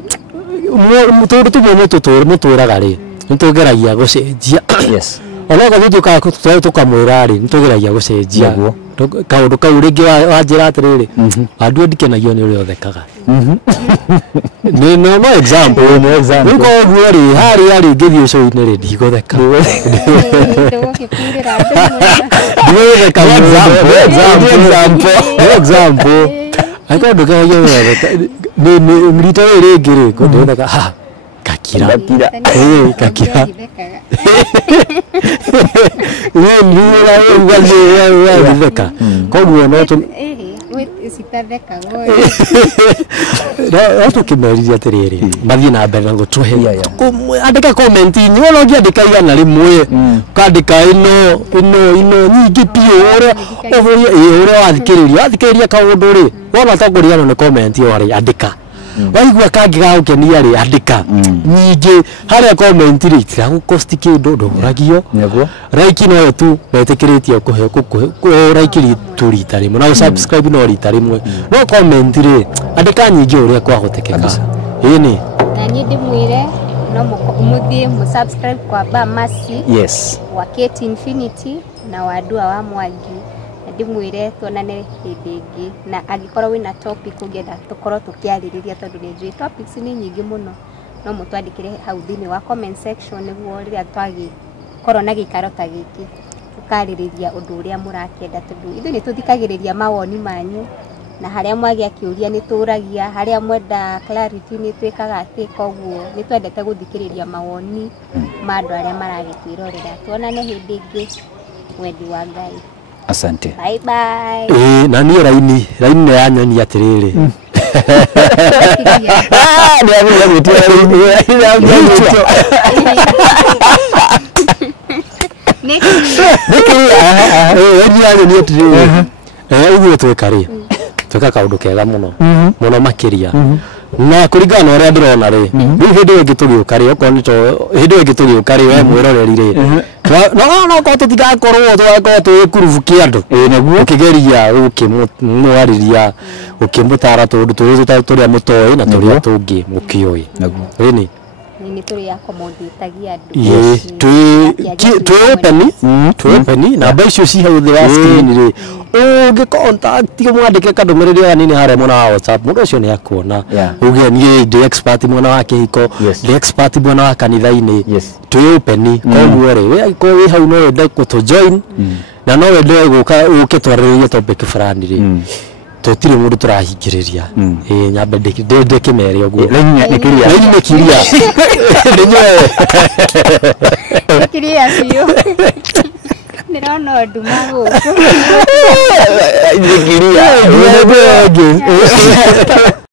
mũtũrũ tũmwe mũtũraga rĩ nĩ tũgeragia gũcenjia yes ona gũthiĩ tũkamwĩra rĩ nĩ tũgeragia gũcenjia kaũndũ kau rĩngĩ wanjĩra atĩrĩrĩ andũ ndikenagio nĩ ũrĩa ũthekaga no example rĩu koguo rĩ harĩa rĩ ngĩthiĩ ũcũi-inĩ rĩ ndigũtheka example angĩkorwo ndũkenagio nĩ ũrĩa ũthekaga rita rĩrĩ rĩngĩ rĩ ngũtheka kakira kakira theka koguo no tũkĩmeririe atĩrĩrĩ mathiĩ na mbere na gũtũhe andĩka comment-inĩ wona ũngĩandĩka igana rĩmwe ũkandĩka ĩno nyingĩ piũ ũrĩa wathikĩrĩria kaũndũ rĩ wona ta kũriganwo nĩ comment ĩyo rĩ andĩka waigua kangĩ gagũkenia rĩ andĩka nyingĩ harĩa comment rĩ itiragũkosti kĩndũ ndũragio like no tu metĩkĩrĩtie kũhe like tu rita rĩmwe na subscribe no rita rĩmwe no comment rĩ andĩka nyingĩ ũrĩa kwahotekeka ĩni na niĩ ndĩmwĩre no mũthiĩ mũsubscribe kwa Bamasi yes wa Kate Infinity na Wadua wa Mwangi ndimwire tuonane hĩndĩ ĩngĩ na angĩkorwo wĩna topic ũngĩenda tũkorwo tũkĩarĩrĩria tondũ nĩ njũĩ topics nĩ nyingĩ mũno no mũtwandĩkĩre hau thĩinĩ wa comment section nĩguo rĩrĩa twagĩkorwo na gĩikaro ta gĩkĩ tũkarĩrĩria ũndũ ũrĩa mũrakĩenda tondũ ithuĩ nĩ tũthikagĩrĩria mawoni manyu na harĩa mwagĩa kĩũria nĩ tũragia harĩa mwenda clarity nĩ twĩkaga atĩ koguo nĩ twendete gũthikĩrĩria mawoni ma andũ arĩa maragĩtwĩrorera tuonane hĩndĩ ĩngĩ wendi wa Ngai asante bye bye na niĩ raini nĩ yanyoni atĩrĩrĩ ũguo twĩka rĩ twĩka kaũndũ kega mũno makĩria na kũringana na ũrĩa ndĩrona rĩ rĩu hĩndĩ ĩyo ĩngĩ tũgĩũka rĩ okorwo hĩndĩ ĩyo ĩngĩ tũgĩũka rĩ we mwĩroreri rĩ no korwo tũtigakorwo tũgakorwo twĩ kurubu kĩa andũ ũkĩgeria gũkĩmwarĩria ũkĩmũtara tũndũ tũrĩa mũtoĩ na tũrĩa tũngĩ mũkĩoĩ ĩni nĩ tũrĩ accommodatagia andũ twĩ open na mba icio ci hau thĩ wa screen rĩ uge contact mwandike kadumiriri kanini hare mwana wa WhatsApp mundu ucio ni akuona uge ni the expert mwana wa kihiko the expert mwana wa kanitha-ini twi open koguo ri we ko wi hau no wende kuto join na no wende guka uke twariririe topic fulani ri tutire mundu turahingiriria nyambe ndeke mere uguo nikiria Nikiria biũ. Nĩrona nduma gũkũ. nikiria